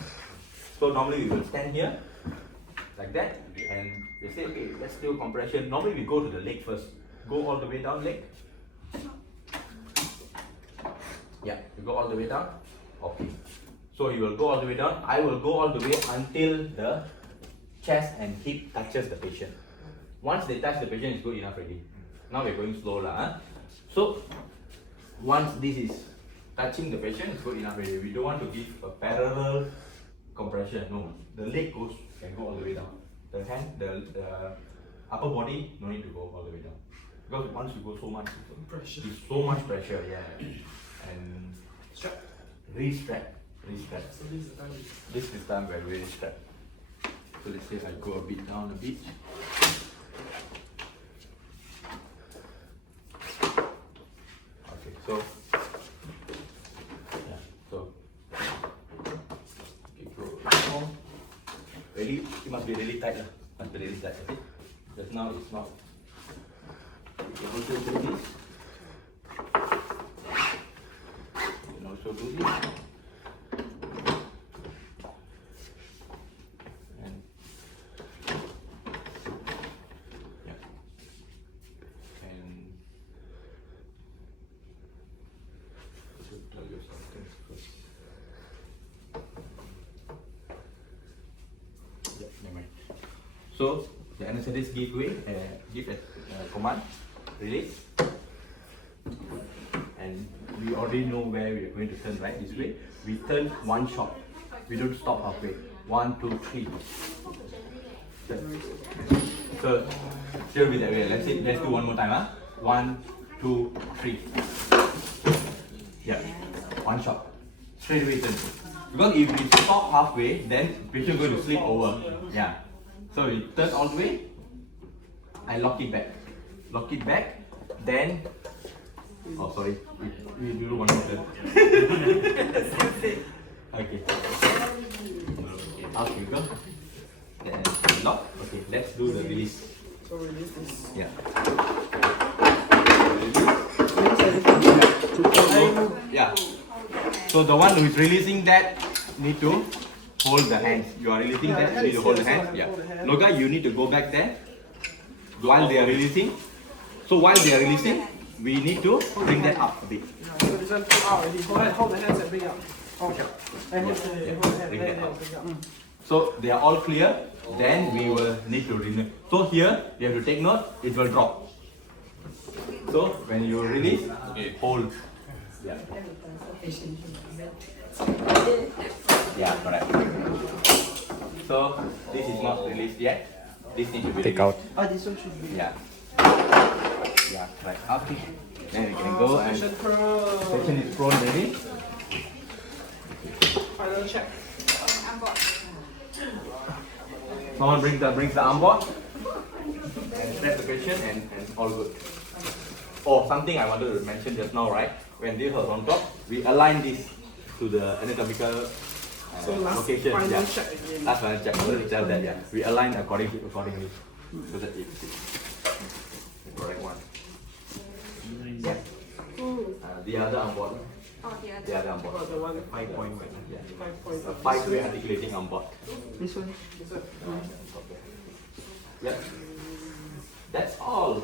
So normally we will stand here like that, and they say, okay, let's do compression. Normally we go to the leg first. Go all the way down leg. Yeah, you go all the way down. Okay. So you will go all the way down. I will go all the way until the chest and hip touches the patient. Once they touch the patient, it's good enough already. Now we're going slow lah. Huh? So once this is touching the patient, it's good enough already. We don't want to give a parallel compression. No, the leg can go all the way down. The hand, the upper body, no need to go all the way down. Because once you go so much, it's so much pressure, yeah. And re-strap. So this is time where we re-strap. So let's say I go a bit down a bit. Okay, so yeah, so okay, go. Really, it must be really tight lah. Must be really tight. Okay, just now it's not. You can also do this. You can also do this. And yeah. And I should tell you something first. Yeah, never mind. So the anesthetist give a command. Release, and we already know where we are going to turn, right? This way. We turn one shot. We don't stop halfway. 1, 2, 3. Turn. So still be that way. Let's do one more time. 1, 2, 3. Yeah. One shot. Straight away turn. Because if we stop halfway, then patient going to slip over. Yeah. So we turn all the way. I lock it back. Lock it back, then oh sorry, we do one more turn. Okay. Out you go. Then lock. Okay, let's do the release. So release this. Yeah. Yeah. So the one who is releasing that need to hold the hands. You are releasing that, you need to hold the hands. Yeah. Loga, you need to go back there while they are releasing. So while they are releasing, we need to bring that up a bit. Yeah, so this one pull out already. Go ahead, hold the hands and bring up. Okay. And hold the hand, Bring then that up. bring up. So they are all clear. Then we will need to remove. So here you have to take note. It will drop. So when you release, hold. Yeah. Yeah, correct. So this is not released yet. This needs to be Take released. out. Oh, this one should be. Yeah. Yeah, right. Okay. Then we can go and Patient prone. patient is prone already. Final check. Someone brings the arm board and press the question and all good. Oh, something I wanted to mention just now, right? When this was on top, we align this to the anatomical So last location. final Yeah. check again. Last final check. I wanted to tell that, yeah. We align accordingly so that it's the correct one. Yeah. The other arm board. Oh, the The other arm board. Oh, the one 5 point one. Yeah. 5 points. A 5-way articulating arm board. This one. Yep. That's all.